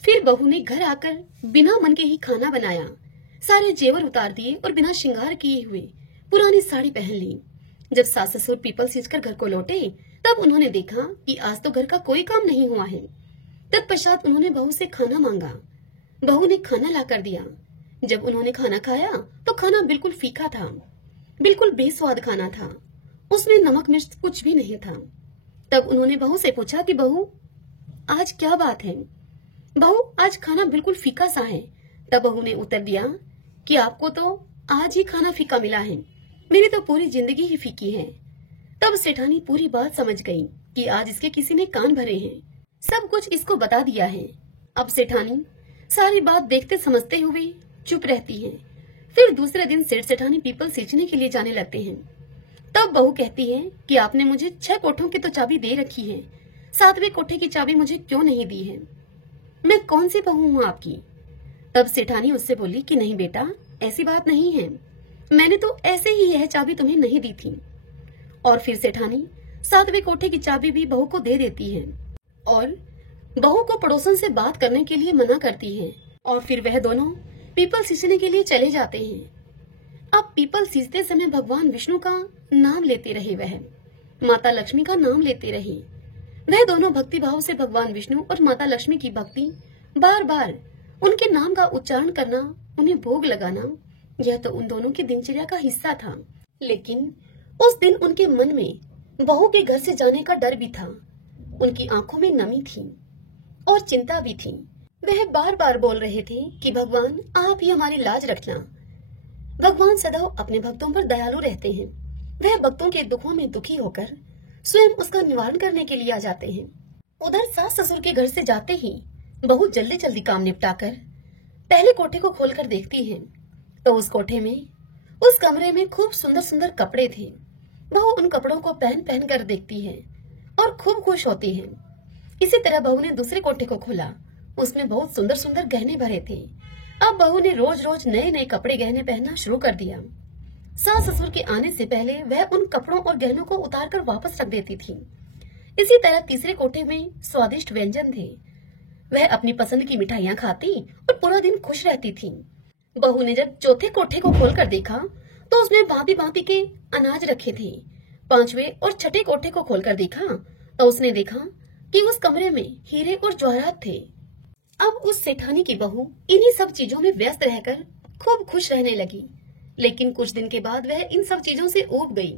फिर बहू ने घर आकर बिना मन के ही खाना बनाया, सारे जेवर उतार दिए और बिना श्रृंगार किए हुए पुरानी साड़ी पहन ली। जब सास ससुर पीपल सींचकर घर को लौटे, तब उन्होंने देखा कि आज तो घर का कोई काम नहीं हुआ है। तत्पश्चात उन्होंने बहू से खाना मांगा। बहू ने खाना ला कर दिया। जब उन्होंने खाना खाया तो खाना बिल्कुल फीका था, बिल्कुल बेस्वाद खाना था, उसमें नमक मिर्च कुछ भी नहीं था। तब उन्होंने बहू से पूछा कि बहू आज क्या बात है, बहू आज खाना बिल्कुल फीका सा है। तब बहू ने उत्तर दिया कि आपको तो आज ही खाना फीका मिला है, मेरी तो पूरी जिंदगी ही फीकी है। तब सेठानी पूरी बात समझ गई कि आज इसके किसी ने कान भरे हैं, सब कुछ इसको बता दिया है। अब सेठानी सारी बात देखते समझते हुए चुप रहती है। फिर दूसरे दिन सेठ सेठानी पीपल सींचने के लिए जाने लगते हैं। तब बहू कहती है कि आपने मुझे 6 कोठों की तो चाबी दे रखी है, 7वें कोठे की चाबी मुझे क्यों नहीं दी है, मैं कौन सी बहू हूँ आपकी। तब सेठानी उससे बोली कि नहीं बेटा, ऐसी बात नहीं है, मैंने तो ऐसे ही यह चाबी तुम्हें नहीं दी थी। और फिर सेठानी सातवें कोठे की चाबी भी बहू को दे देती है और बहू को पड़ोसन से बात करने के लिए मना करती है और फिर वह दोनों पीपल सींचने के लिए चले जाते हैं। अब पीपल सींचते समय भगवान विष्णु का नाम लेते रहे, वह माता लक्ष्मी का नाम लेते रहे। वह दोनों भक्ति भाव से भगवान विष्णु और माता लक्ष्मी की भक्ति, बार बार उनके नाम का उच्चारण करना, उन्हें भोग लगाना, यह तो उन दोनों की दिनचर्या का हिस्सा था। लेकिन उस दिन उनके मन में बहू के घर से जाने का डर भी था। उनकी आंखों में नमी थी और चिंता भी थी। वह बार बार बोल रहे थे कि भगवान आप ही हमारी लाज रखना। भगवान सदैव अपने भक्तों पर दयालु रहते हैं। वह भक्तों के दुखों में दुखी होकर स्वयं उसका निवारण करने के लिए आ जाते हैं। उधर सास ससुर के घर से जाते ही बहू जल्दी जल्दी काम निपटाकर पहले कोठे को खोलकर देखती है तो उस कोठे में, उस कमरे में खूब सुंदर सुंदर कपड़े थे। बहू उन कपड़ों को पहन पहन कर देखती है और खूब खुश होती है। इसी तरह बहू ने दूसरे कोठे को खोला, उसमें बहुत सुंदर सुंदर गहने भरे थे। अब बहू ने रोज रोज नए नए कपड़े गहने पहनना शुरू कर दिया। सास ससुर के आने से पहले वह उन कपड़ों और गहनों को उतार कर वापस रख देती थी। इसी तरह तीसरे कोठे में स्वादिष्ट व्यंजन थे। वह अपनी पसंद की मिठाइयाँ खाती और पूरा दिन खुश रहती थी। बहू ने जब चौथे कोठे को खोलकर देखा तो उसमें भांति भांति के अनाज रखे थे। पांचवें और छठे कोठे को खोलकर देखा तो उसने देखा कि उस कमरे में हीरे और जवाहरात थे। अब उस सेठानी की बहू इन्हीं सब चीजों में व्यस्त रहकर खूब खुश रहने लगी। लेकिन कुछ दिन के बाद वह इन सब चीजों से ऊब गई।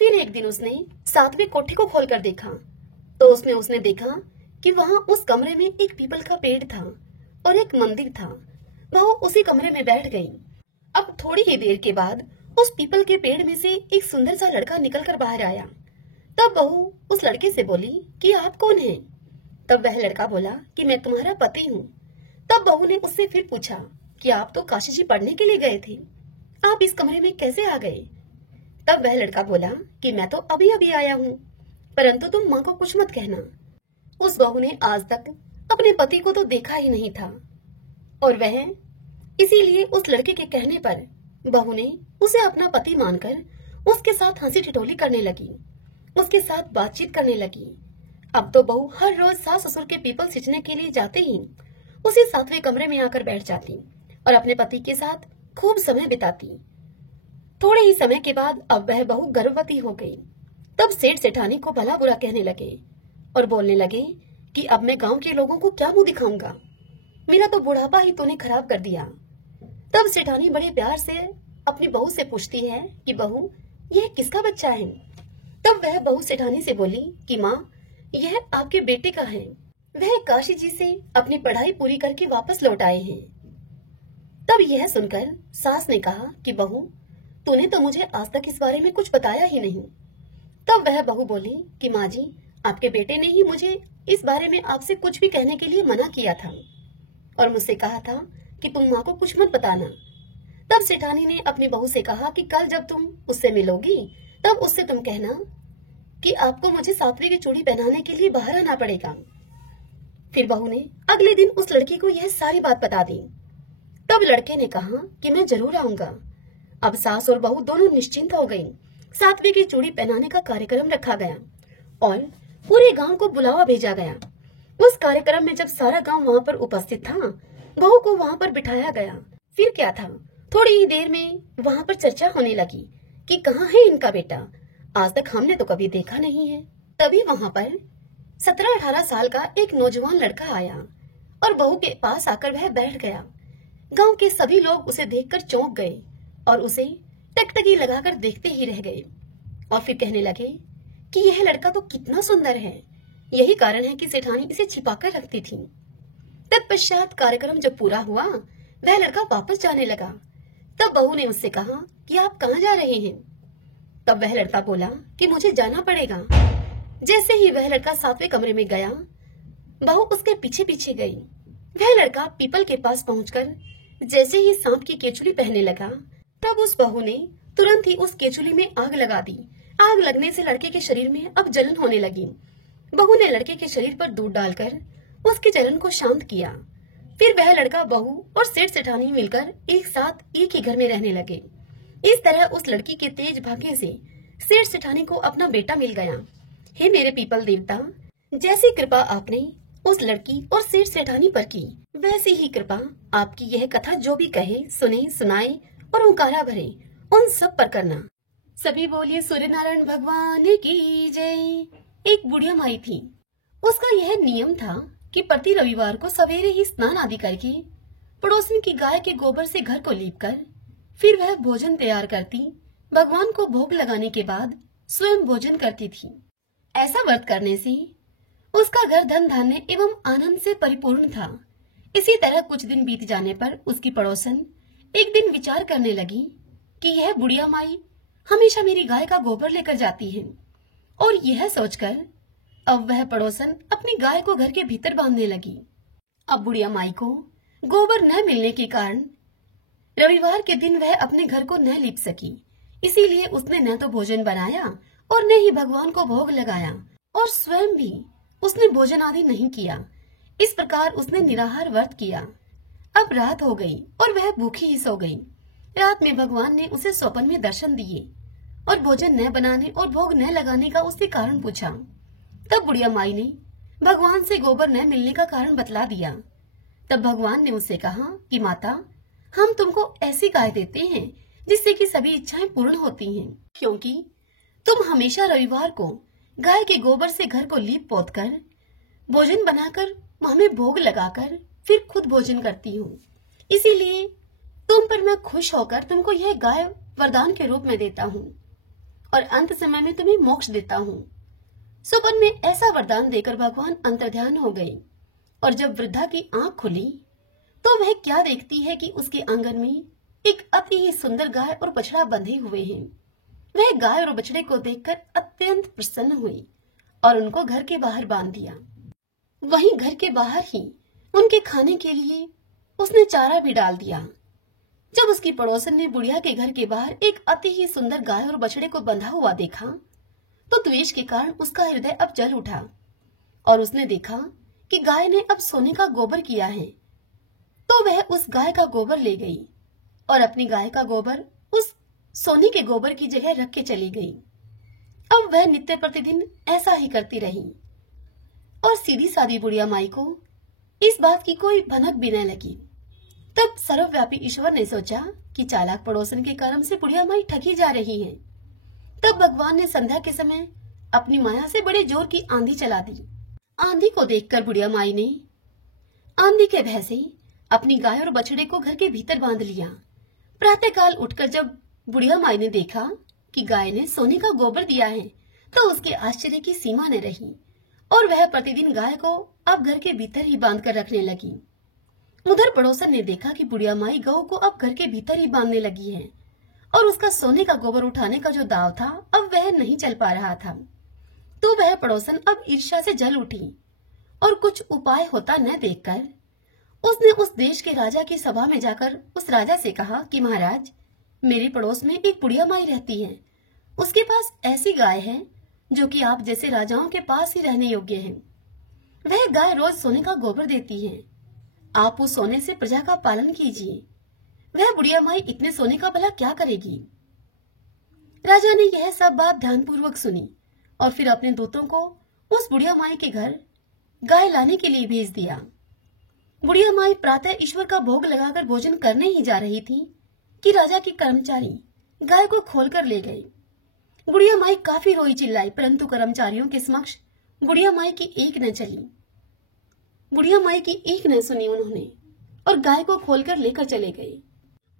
फिर एक दिन उसने सातवें कोठे को खोलकर देखा तो उसमें उसने देखा कि वहाँ उस कमरे में एक पीपल का पेड़ था और एक मंदिर था। वह उसी कमरे में बैठ गई। अब थोड़ी ही देर के बाद उस पीपल के पेड़ में से एक सुंदर सा लड़का निकलकर बाहर आया। तब बहू उस लड़के से बोली कि आप कौन हैं? तब वह लड़का बोला कि मैं तुम्हारा पति हूँ। तब बहू ने उससे फिर पूछा कि आप तो काशी जी पढ़ने के लिए गए थे, आप इस कमरे में कैसे आ गए? तब वह लड़का बोला कि मैं तो अभी अभी आया हूँ, परंतु तुम माँ को कुछ मत कहना। उस बहू ने आज तक अपने पति को तो देखा ही नहीं था और वह इसीलिए उस लड़के के कहने पर बहू ने उसे अपना पति मानकर उसके साथ हंसी ठिठोली करने लगी, उसके साथ बातचीत करने लगी। अब तो बहू हर रोज सास ससुर के पीपल सींचने के लिए जाते ही उसी सातवें कमरे में आकर बैठ जाती और अपने पति के साथ खूब समय बिताती। थोड़े ही समय के बाद अब वह बहू गर्भवती हो गई। तब सेठ सेठानी को भला बुरा कहने लगे और बोलने लगे कि अब मैं गांव के लोगों को क्या मुंह दिखाऊंगा, मेरा तो बुढ़ापा ही तूने खराब कर दिया। तब सेठानी बड़े प्यार से अपनी बहू से पूछती है कि बहू यह किसका बच्चा है? तब वह बहू सेठानी से बोली कि माँ यह आपके बेटे का है, वह काशी जी से अपनी पढ़ाई पूरी करके वापस लौट आए हैं। तब यह सुनकर सास ने कहा कि बहू तूने तो मुझे आज तक इस बारे में कुछ बताया ही नहीं। तब वह बहू बोली कि माँ जी आपके बेटे ने ही मुझे इस बारे में आपसे कुछ भी कहने के लिए मना किया था और मुझसे कहा था कि तुम माँ को कुछ मत बताना। तब सेठानी ने अपनी बहू से कहा कि कल जब तुम उससे मिलोगी तब उससे तुम कहना कि आपको मुझे सातवीं की चूड़ी पहनाने के लिए बाहर आना पड़ेगा। फिर बहू ने अगले दिन उस लड़की को यह सारी बात बता दी। तब लड़के ने कहा कि मैं जरूर आऊंगा। अब सास और बहू दोनों निश्चिंत हो गईं। सातवीं की चूड़ी पहनाने का कार्यक्रम रखा गया और पूरे गांव को बुलावा भेजा गया। उस कार्यक्रम में जब सारा गांव वहां पर उपस्थित था, बहू को वहां पर बिठाया गया। फिर क्या था, थोड़ी ही देर में वहां पर चर्चा होने लगी कि कहाँ है इनका बेटा, आज तक हमने तो कभी देखा नहीं है। तभी वहां पर 17-18 साल का एक नौजवान लड़का आया और बहू के पास आकर वह बैठ गया। गांव के सभी लोग उसे देखकर चौंक गए और उसे टकटकी लगाकर देखते ही रह गए और फिर कहने लगे कि यह लड़का तो कितना सुंदर है, यही कारण है कि सेठानी इसे छिपाकर रखती थी। तत्पश्चात कार्यक्रम जब पूरा हुआ, वह लड़का वापस जाने लगा। तब बहू ने उससे कहा कि आप कहाँ जा रहे हैं? तब वह लड़का बोला कि मुझे जाना पड़ेगा। जैसे ही वह लड़का सातवें कमरे में गया, बहू उसके पीछे पीछे गई। वह लड़का पीपल के पास पहुंचकर जैसे ही सांप की केचुली पहनने लगा, तब उस बहू ने तुरंत ही उस केचुली में आग लगा दी। आग लगने से लड़के के शरीर में अब जलन होने लगी। बहू ने लड़के के शरीर पर दूध डालकर उसकी जलन को शांत किया। फिर वह लड़का, बहू और सेठ सेठानी मिलकर एक साथ एक ही घर में रहने लगे। इस तरह उस लड़की के तेज भाग्य से सेठ सेठानी को अपना बेटा मिल गया। हे मेरे पीपल देवता, जैसी कृपा आपने उस लड़की और सेठ सेठानी पर की, वैसी ही कृपा आपकी यह कथा जो भी कहे, सुने, सुनाए और ओंकारा भरे, उन सब पर करना। सभी बोलिए सूर्य नारायण भगवान की जय। एक बुढ़िया माई थी। उसका यह नियम था कि प्रति रविवार को सवेरे ही स्नान आदि करके पड़ोसन की गाय के गोबर से घर को लीपकर फिर वह भोजन तैयार करती, भगवान को भोग लगाने के बाद स्वयं भोजन करती थी। ऐसा व्रत करने से उसका घर धन धान्य एवं आनंद से परिपूर्ण था। इसी तरह कुछ दिन बीत जाने पर उसकी पड़ोसन एक दिन विचार करने लगी कि यह बुढ़िया माई हमेशा मेरी गाय का गोबर लेकर जाती है, और यह सोचकर अब वह पड़ोसन अपनी गाय को घर के भीतर बांधने लगी। अब बुढ़िया माई को गोबर न मिलने के कारण रविवार के दिन वह अपने घर को न लीप सकी, इसीलिए उसने न तो भोजन बनाया और न ही भगवान को भोग लगाया, और स्वयं भी उसने भोजन आदि नहीं किया। इस प्रकार उसने निराहार व्रत किया। अब रात हो गई और वह भूखी ही सो गई। रात में भगवान ने उसे स्वप्न में दर्शन दिए और भोजन न बनाने और भोग न लगाने का उससे कारण पूछा। तब बुढ़िया माई ने भगवान से गोबर न मिलने का कारण बतला दिया। तब भगवान ने उससे कहा कि माता, हम तुमको ऐसी गाय देते हैं जिससे कि सभी इच्छाएं पूर्ण होती हैं, क्योंकि तुम हमेशा रविवार को गाय के गोबर से घर को लीप पोत कर भोजन बनाकर हमें भोग लगाकर फिर खुद भोजन करती हो। इसीलिए तुम पर मैं खुश होकर तुमको यह गाय वरदान के रूप में देता हूँ और अंत समय में तुम्हें मोक्ष देता हूँ। स्वप्न में ऐसा वरदान देकर भगवान अंतर्ध्यान हो गए, और जब वृद्धा की आंख खुली तो वह क्या देखती है कि उसके आंगन में एक अति ही सुंदर गाय और बछड़ा बंधे हुए हैं। वह गाय और बछड़े को देखकर अत्यंत प्रसन्न हुई और उनको घर के बाहर बांध दिया। वहीं घर के बाहर ही उनके खाने के लिए उसने चारा भी डाल दिया। जब उसकी पड़ोसन ने बुढ़िया के घर के बाहर एक अति ही सुंदर गाय और बछड़े को बंधा हुआ देखा तो द्वेष के कारण उसका हृदय अब जल उठा, और उसने देखा कि गाय ने अब सोने का गोबर किया है। तो वह उस गाय का गोबर ले गई और अपनी गाय का गोबर उस सोने के गोबर की जगह रख के चली गई। अब वह नित्य प्रतिदिन ऐसा ही करती रही, और सीधी सादी बुढ़िया माई को इस बात की कोई भनक भी न लगी। तब सर्वव्यापी ईश्वर ने सोचा कि चालाक पड़ोसन के कर्म से बुढ़िया माई ठगी जा रही है। तब भगवान ने संध्या के समय अपनी माया से बड़े जोर की आंधी चला दी। आंधी को देखकर बुढ़िया माई ने आंधी के भय से अपनी गाय और बछड़े को घर के भीतर बांध लिया। प्रातःकाल उठकर जब बुढ़िया माई ने देखा कि गाय ने सोने का गोबर दिया है तो उसके आश्चर्य की सीमा न रही, और वह प्रतिदिन गाय को अब घर के भीतर ही बांध कर रखने लगी। उधर पड़ोसन ने देखा कि बुढ़िया माई गऊ को अब घर के भीतर ही बांधने लगी है, और उसका सोने का गोबर उठाने का जो दाव था अब वह नहीं चल पा रहा था। तो वह पड़ोसन अब ईर्ष्या से जल उठी, और कुछ उपाय होता न देखकर उसने उस देश के राजा की सभा में जाकर उस राजा से कहा कि महाराज, मेरे पड़ोस में एक बुढ़िया माई रहती है। उसके पास ऐसी गाय है जो कि आप जैसे राजाओं के पास ही रहने योग्य है। वह गाय रोज सोने का गोबर देती है। आप उस सोने से प्रजा का पालन कीजिए। वह बुढ़िया माई इतने सोने का भला क्या करेगी। राजा ने यह सब बात ध्यानपूर्वक सुनी और फिर अपने दूतों को उस बुढ़िया माई के घर गाय लाने के लिए भेज दिया। बुढ़िया माई प्रातः ईश्वर का भोग लगाकर भोजन करने ही जा रही थी कि राजा के कर्मचारी गाय को खोलकर ले गए। बुढ़िया माई काफी रोई चिल्लाई, परंतु कर्मचारियों के समक्ष बुढ़िया माई की एक न चली। बुढ़िया माई की एक न सुनी उन्होंने, और गाय को खोलकर लेकर चले गए।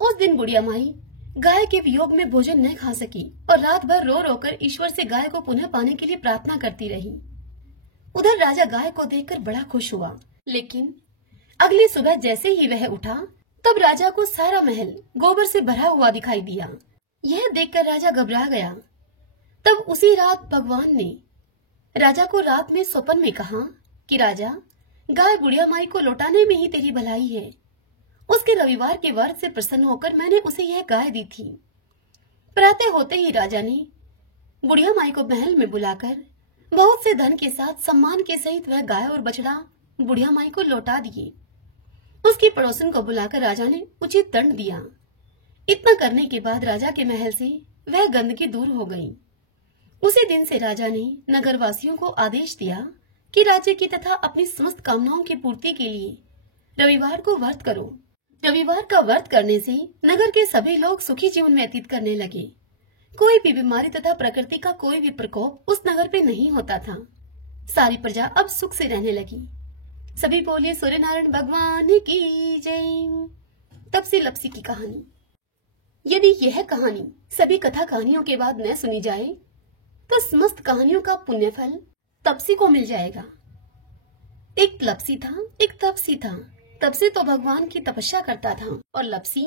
उस दिन बुढ़िया माई गाय के वियोग में भोजन न खा सकी और रात भर रो रोकर ईश्वर से गाय को पुनः पाने के लिए प्रार्थना करती रही। उधर राजा गाय को देखकर बड़ा खुश हुआ, लेकिन अगली सुबह जैसे ही वह उठा तब राजा को सारा महल गोबर से भरा हुआ दिखाई दिया। यह देखकर राजा घबरा गया। तब उसी रात भगवान ने राजा को रात में स्वप्न में कहा कि राजा, गाय बुढ़िया माई को लौटाने में ही तेरी भलाई है। उसके रविवार के व्रत से प्रसन्न होकर मैंने उसे यह गाय दी थी। प्रातः होते ही राजा ने बुढ़िया माई को महल में बुलाकर बहुत से धन के साथ सम्मान के सहित वह गाय और बछड़ा बुढ़िया माई को लौटा दिए। उसकी पड़ोसन को बुलाकर राजा ने उचित दंड दिया। इतना करने के बाद राजा के महल से वह गंदगी दूर हो गई। उसी दिन से राजा ने नगरवासियों को आदेश दिया कि राज्य की तथा अपनी समस्त कामनाओं की पूर्ति के लिए रविवार को व्रत करो। रविवार का व्रत करने से नगर के सभी लोग सुखी जीवन व्यतीत करने लगे। कोई भी बीमारी तथा प्रकृति का कोई भी प्रकोप उस नगर पे नहीं होता था। सारी प्रजा अब सुख से रहने लगी। सभी बोलिए सूर्य नारायण भगवान की जय। तपसी लपसी की कहानी। यदि यह कहानी सभी कथा कहानियों के बाद न सुनी जाए तो समस्त कहानियों का पुण्य फल तपसी को मिल जाएगा। एक लपसी था, एक तपसी था। तपसी तो भगवान की तपस्या करता था और लपसी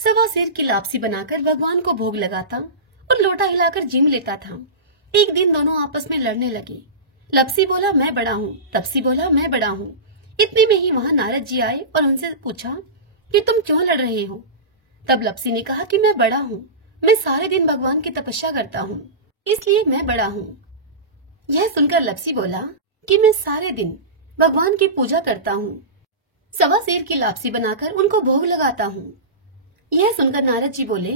सवा सिर की लापसी बनाकर भगवान को भोग लगाता और लोटा हिलाकर जीम लेता था। एक दिन दोनों आपस में लड़ने लगे। लपसी बोला मैं बड़ा हूँ, तपसी बोला मैं बड़ा हूँ। इतने में ही वहाँ नारद जी आए और उनसे पूछा कि तुम क्यों लड़ रहे हो। तब लपसी ने कहा कि मैं बड़ा हूँ, मैं सारे दिन भगवान की तपस्या करता हूँ, इसलिए मैं बड़ा हूँ। यह सुनकर लपसी बोला कि मैं सारे दिन भगवान की पूजा करता हूँ, सवा शेर की लापसी बनाकर उनको भोग लगाता हूँ। यह सुनकर नारद जी बोले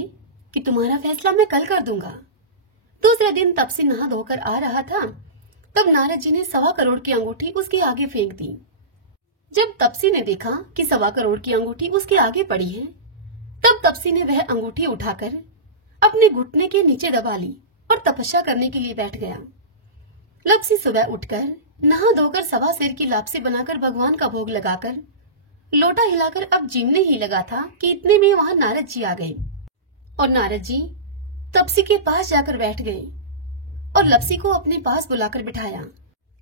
कि तुम्हारा फैसला मैं कल कर दूंगा। दूसरे दिन तपसी नहा धोकर आ रहा था, तब नारद जी ने 1.25 करोड़ की अंगूठी उसके आगे फेंक दी। जब तपसी ने देखा कि 1.25 करोड़ की अंगूठी उसके आगे पड़ी है, तब तपसी ने वह अंगूठी उठाकर अपने घुटने के नीचे दबा ली और तपस्या करने के लिए बैठ गया। लपसी सुबह उठकर नहा धोकर 1.25 शेर की लापसी बनाकर भगवान का भोग लगाकर लोटा हिलाकर अब जीमने ही लगा था कि इतने में वहां नारद जी आ गए और नारद जी तपसी के पास जाकर बैठ गए और लपसी को अपने पास बुलाकर बिठाया।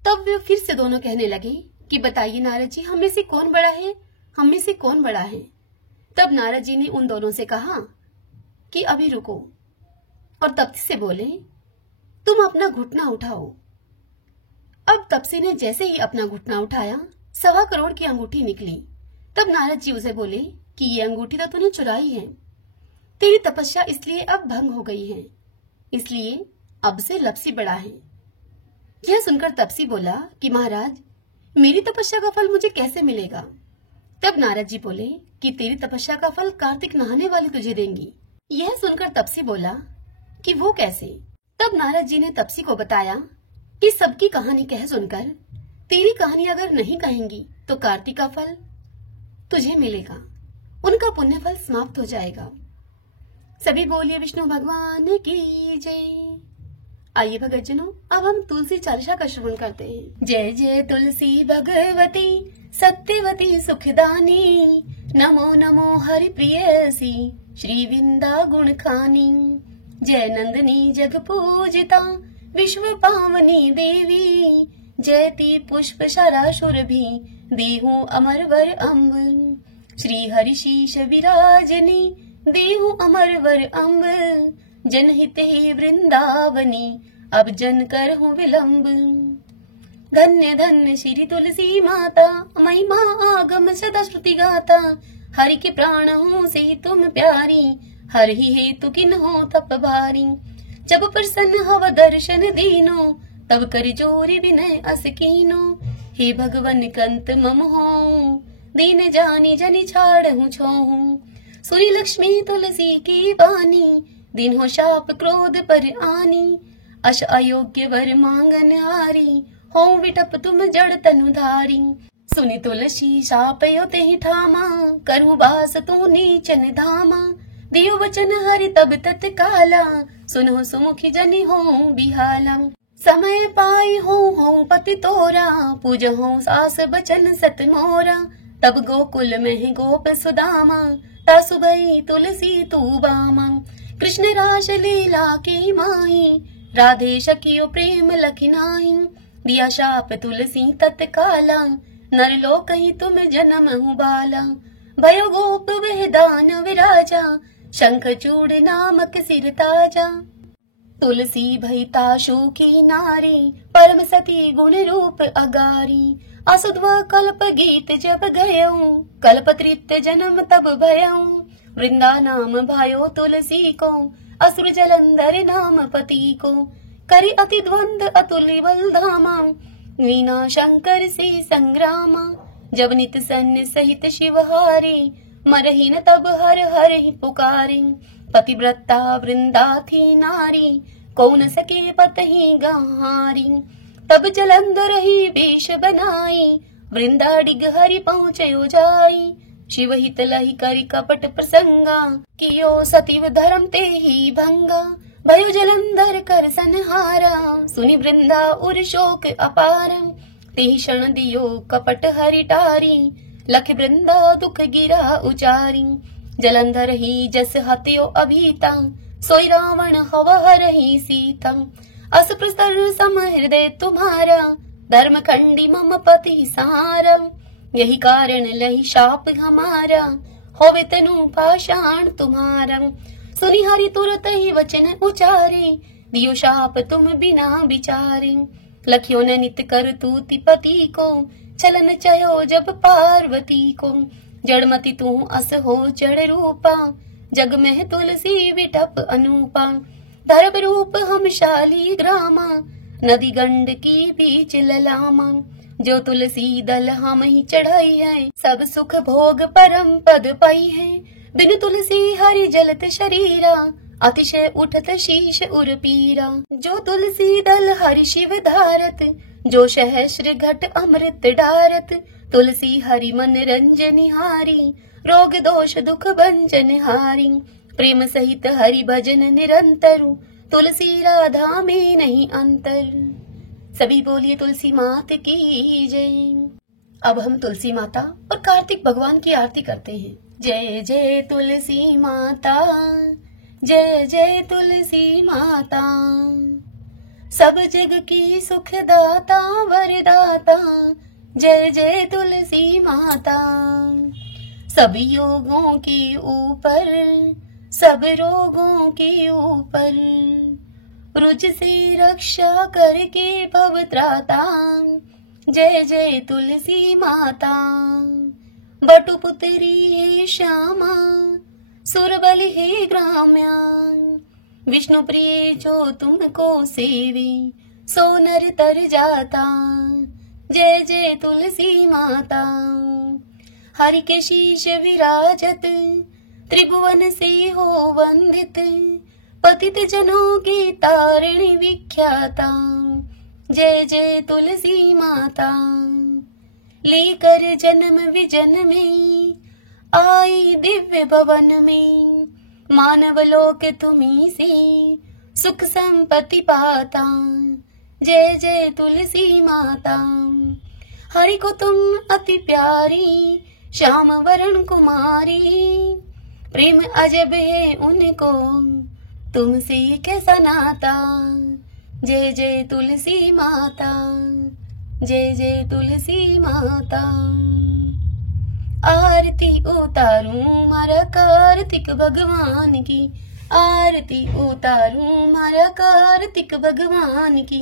तब वे फिर से दोनों कहने लगे कि बताइए नारद जी, हम में से कौन बड़ा है, हम में से कौन बड़ा है। तब नारद जी ने उन दोनों से कहा कि अभी रुको और तपसी से बोले तुम अपना घुटना उठाओ। अब तपसी ने जैसे ही अपना घुटना उठाया 1.25 करोड़ की अंगूठी निकली। तब नारद जी उसे बोले कि ये अंगूठी तो तूने चुराई है, तेरी तपस्या इसलिए अब भंग हो गई है, इसलिए अब से लपसी बड़ा है। यह सुनकर तपसी बोला कि महाराज, मेरी तपस्या का फल मुझे कैसे मिलेगा। तब नारद जी बोले कि तेरी तपस्या का फल कार्तिक नहाने वाली तुझे देंगी। यह सुनकर तपसी बोला कि वो कैसे। तब नारद जी ने तपसी को बताया कि सबकी कहानी कह सुनकर तेरी कहानी अगर नहीं कहेंगी तो कार्तिक का फल तुझे मिलेगा, उनका पुण्य फल समाप्त हो जाएगा। सभी बोलिए विष्णु भगवान की जय। आइए भगतजनों, अब हम तुलसी चालीसा का श्रवण करते हैं। जय जय तुलसी भगवती सत्यवती सुखदानी, नमो नमो हरि प्रियसी श्री विंदा गुण खानी। जय नंदनी जग पूजिता विश्व पावनी देवी, जयति पुष्प शराशुर भी देहु अमर वर अम्ब। श्री हरि शीश विराजनी देहु अमर वर अम्ब, जनहित ही वृंदावनी अब जन कर हूँ विलम्ब। धन्य धन्य श्री तुलसी माता, महिमा आगम सदा श्रुति गाता। हरि के प्राण हूँ से तुम प्यारी, हर ही हेतु किन हो तप भारी। जब प्रसन्न हव दर्शन दीनो, तब कर जोरी विनय अस कीनो। हे भगवन कंत मम हो, दीन जानी जनि छाड़ हूँ छोहूँ। सुरी लक्ष्मी तुलसी की बानी, दिन हो शाप क्रोध पर आनी। अश अयोग्य वर मांगन हारी, हो विटप तुम जड़ तनु धारी। सुनि तुलसी शाप यो तेहि ठामा, करहु बास तू नीचन धामा। दियो वचन हरि तब तत्काला, सुनो सुमुखी जनि हो बिहाला। समय पाई हो पति तोरा, पूज हो सास बचन सत मोरा। तब गोकुल में गोप सुदामा, तासु भई तुलसी तू बामा। कृष्ण रास लीला की माई, राधे शकियो प्रेम लखिनाई। दिया शाप तुलसी तत्काला, नर लोक ही तुम जन्म हूँ बाला। भयो गोप वह दान विराजा, शंख चूड़ नामक सिर ताजा। तुलसी भई ताशु की नारी, परम सती गुण रूप अगारी। असुध्वा कल्प गीत जब गयऊ, कल्प तृतीय जन्म तब भयऊ। वृंदा नाम भयो तुलसी को, असुर जलंधर नाम पति को। करि अति द्वंद अतुल्य बल धामा, वीणा शंकर से संग्रामा। जब नित सन्य सहित शिवहारी, मरही न तब हर हर ही पुकारी। पतिव्रता वृंदा थी नारी, कौन सके पतही गहारी। तब जलंधर ही वेश बनाई, वृंदा डिग हरि पहुँचयो जाई। शिव हित लहि करि कपट प्रसंगा, कियो सतीव धर्म ते ही भंगा। भयो जलंधर कर संहारा, सुनि वृंदा उर शोक अपार। तेहि क्षण दियो कपट हरि टारी, लख वृंदा दुख गिरा उचारी। जलंधर ही जस हत्यो अभीता, सोई रावण हव हरहि सीता। अस प्रस्तर सम हृदय तुम्हारा, धर्म खंडी मम पति सहारा। यही कारण लही शाप हमारा, होवे तनु पाषाण तुम्हारा। सुनि हरि तुरत ही वचन उचारे, दियो शाप तुम बिना विचारे। लखियो न नित कर तूति पति को, छलन चयो जब पार्वती को। जड़मति तू अस हो जड़ रूपा, जग में तुलसी विटप अनूपा। धर्म रूप हम शाली ग्रामा, नदी गंड की बीच ललामा। जो तुलसी दल हम ही चढ़ाई है, सब सुख भोग परम पद पाई है। बिन तुलसी हरि जलत शरीरा, अतिशय उठत शीश उर पीरा। जो तुलसी दल हरि शिव धारत, जो सहस्र घट अमृत डारत। तुलसी हरि मन रंजन हारी, रोग दोष दुख भंजन हारी। प्रेम सहित हरि भजन निरंतर, तुलसी राधा में नहीं अंतर। सभी बोलिए तुलसी मात की जय। अब हम तुलसी माता और कार्तिक भगवान की आरती करते हैं। जय जय तुलसी माता, जय जय तुलसी माता। सब जग की सुखदाता वरदाता, जय जय तुलसी माता। सभी योगों के ऊपर, सब रोगों के ऊपर, रुज से रक्षा करके पवित्राता, जय जय तुलसी माता। बटुपुत्री हे श्यामा, सुरबलि हे ग्राम्या। विष्णु प्रिय जो तुमको सेवे, सो नर तर जाता, जय जय तुलसी माता। हरि के शीश विराजत, त्रिभुवन से हो वंदित। पतित जनों की तारिणी विख्याता, जय जय तुलसी माता। लेकर जन्म विजन में, आई दिव्य भवन में। मानव लोक तुम्ही से, सुख संपत्ति पाता, जय जय तुलसी माता। हरि को तुम अति प्यारी, श्याम वरण कुमारी। प्रेम अजब है उनको, तुमसे कैसा नाता, जय जय तुलसी माता, जय जय तुलसी माता। आरती उतारूं मारा कार्तिक भगवान की, आरती उतारूं मारा कार्तिक भगवान की।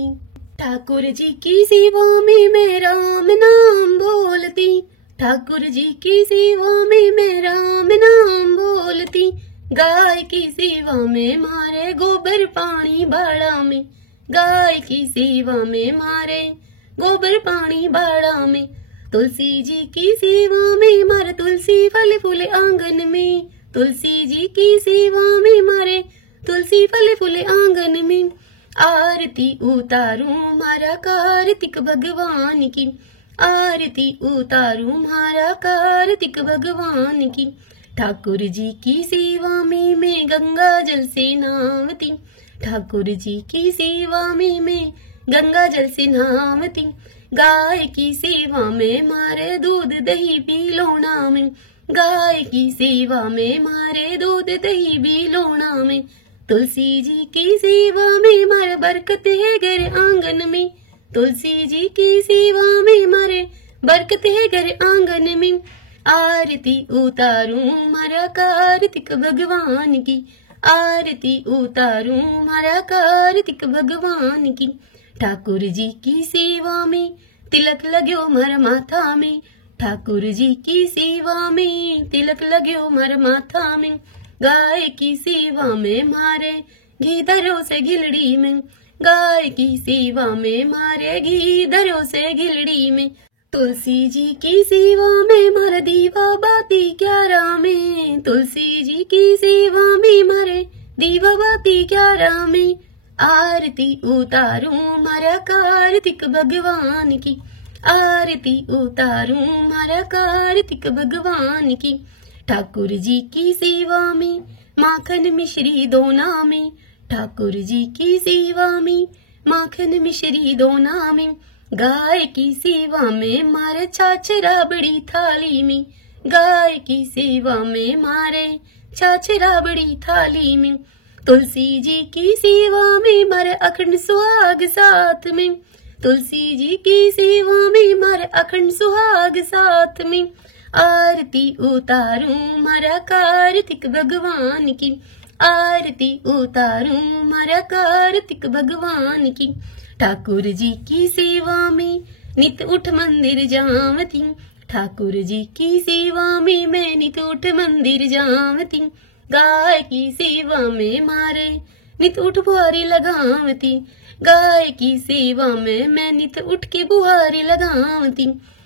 ठाकुर जी की सेवा में मैं राम नाम बोलती, ठाकुर जी की सेवा में मैं राम नाम बोलती। गाय की सेवा में मारे गोबर पानी बाड़ा में, गाय की सेवा में मारे गोबर पानी बाड़ा में। तुलसी जी की सेवा में मारे तुलसी फल फूल आंगन में, तुलसी जी की सेवा में मारे तुलसी फल फूल आंगन में। आरती उतारूं मारा कार्तिक भगवान की, आरती उतारूं मारा कार्तिक भगवान की। ठाकुर जी की सेवा में मैं गंगा जल से नहावती, ठाकुर जी की सेवा में मैं गंगा जल से नहावती। गाय की सेवा में मारे दूध दही पी लोना में, गाय की सेवा में मारे दूध दही पी लोना में। तुलसी जी की सेवा में मारे बरकत है घर आंगन में, तुलसी जी की सेवा में मारे बरकत है घर आंगन में। आरती उतारूं मारा कार्तिक भगवान की, आरती उतारूं मारा कार्तिक भगवान की। ठाकुर जी की सेवा में तिलक लाग्यो मर माथा में, ठाकुर जी की सेवा में तिलक लाग्यो मर माथा में। गाय की सेवा में मारे घी धरो से गिलड़ी में, गाय की सेवा में मारे घी धरो से गिलड़ी में। तुलसी जी की सेवा में मारे दीवा बाती 11 में, तुलसी जी की सेवा में मारे दीवा बाती 11 में। आरती उतारूं मारा कार्तिक भगवान की, आरती उतारूं मारा कार्तिक भगवान की। ठाकुर जी की सेवा में माखन मिश्री दोना में, ठाकुर जी की सेवा में माखन मिश्री दोना में। गाय की सेवा में मारे छाछ राबड़ी थाली में, गाय की सेवा में मारे छाछ राबड़ी थाली में। तुलसी जी की सेवा में मारे अखंड सुहाग साथ में, तुलसी जी की सेवा में मारे अखंड सुहाग साथ में। आरती उतारूं मारा कार्तिक भगवान की, आरती उतारूं मारा कार्तिक भगवान की। ठाकुर जी की सेवा में नित उठ मंदिर जावती, ठाकुर जी की सेवा में मैं नित उठ मंदिर जावती। गाय की सेवा में मारे नित उठ बुहारी लगावती, गाय की सेवा में मैं नित उठ के बुहारी लगावती।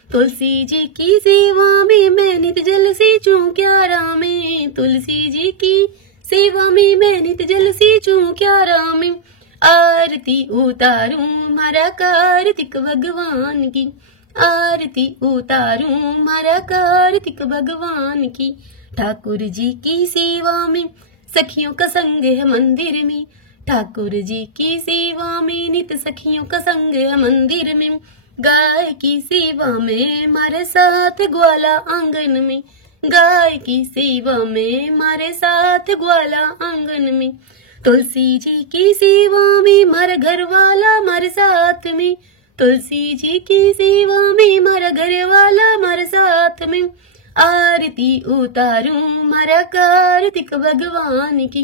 तुलसी जी की सेवा में मैं नित जल सींचूं क्यारा में, तुलसी जी की सेवा में मैं नित जल सींचूं क्यारा में। आरती उतारूं मारा कार्तिक भगवान की, आरती उतारूं मारा कार्तिक भगवान की। ठाकुर जी की सेवा में सखियों का संग है मंदिर में, ठाकुर जी की सेवा में नित सखियों का संग है मंदिर में। गाय की सेवा में मारे साथ ग्वाला आंगन में, गाय की सेवा में मारे साथ ग्वाला आंगन में। तुलसी जी की सेवा में मारा घर वाला मारे साथ में, तुलसी जी की सेवा में मारा घर वाला मारे साथ में। आरती उतारूं मारा कार्तिक भगवान की,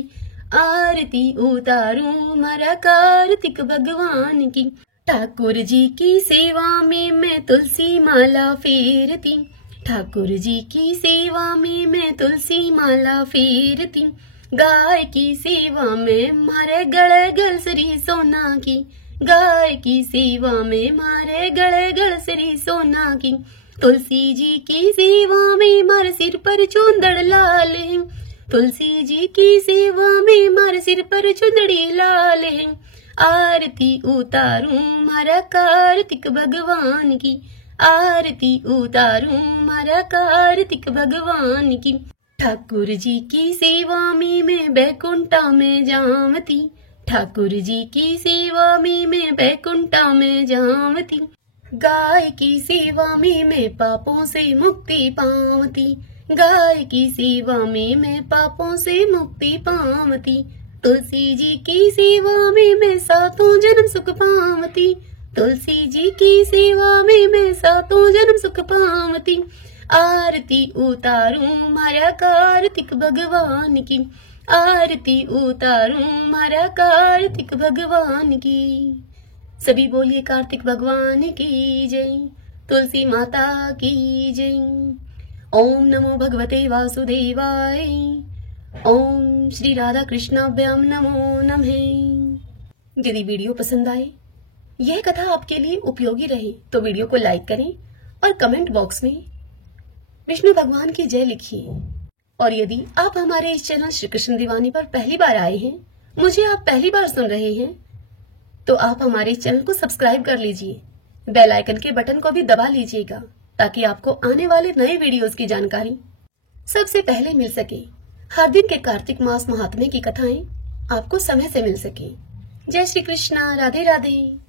आरती उतारूं मारा कार्तिक भगवान की। ठाकुर जी की सेवा में मैं तुलसी माला फेरती, ठाकुर जी की सेवा में मैं तुलसी माला फेरती। गाय की सेवा में मारे गले गलसरी सोना की, गाय की सेवा में मारे गले गलसरी सोना की। तुलसी जी की सेवा में मारे सिर पर चूंदड़ लाल है, तुलसी जी की सेवा में मारे सिर पर चुंदड़ी लाल है। आरती उतारूं मारा कार्तिक भगवान की, आरती उतारूं मारा कार्तिक भगवान की। ठाकुर जी की सेवा में मैं बैकुंठा में जावती, ठाकुर जी की सेवा में मैं बैकुंठा में जावती। गाय की सेवा में मैं पापों से मुक्ति पावती, गाय की सेवा में मैं पापों से मुक्ति पावती। तुलसी जी की सेवा में मैं सातों जन्म सुख पावती, तुलसी जी की सेवा में मैं सातों जन्म सुख पावती। आरती उतारूं मारा कार्तिक भगवान की, आरती उतारूं मारा कार्तिक भगवान की। सभी बोलिए कार्तिक भगवान की जय, तुलसी माता की जय। ओम नमो भगवते वासुदेवाय, ओम श्री राधा कृष्णाभ्याम नमो नमः। यदि वीडियो पसंद आए, यह कथा आपके लिए उपयोगी रहे तो वीडियो को लाइक करें और कमेंट बॉक्स में विष्णु भगवान की जय लिखिए। और यदि आप हमारे इस चैनल श्री कृष्ण दीवानी पर पहली बार आए हैं, मुझे आप पहली बार सुन रहे हैं, तो आप हमारे इस चैनल को सब्सक्राइब कर लीजिए, बेल आइकन के बटन को भी दबा लीजिएगा ताकि आपको आने वाले नए वीडियोस की जानकारी सबसे पहले मिल सके। हर दिन के कार्तिक मास महात्म्य की कथाएं आपको समय से मिल सके। जय श्री कृष्णा, राधे राधे।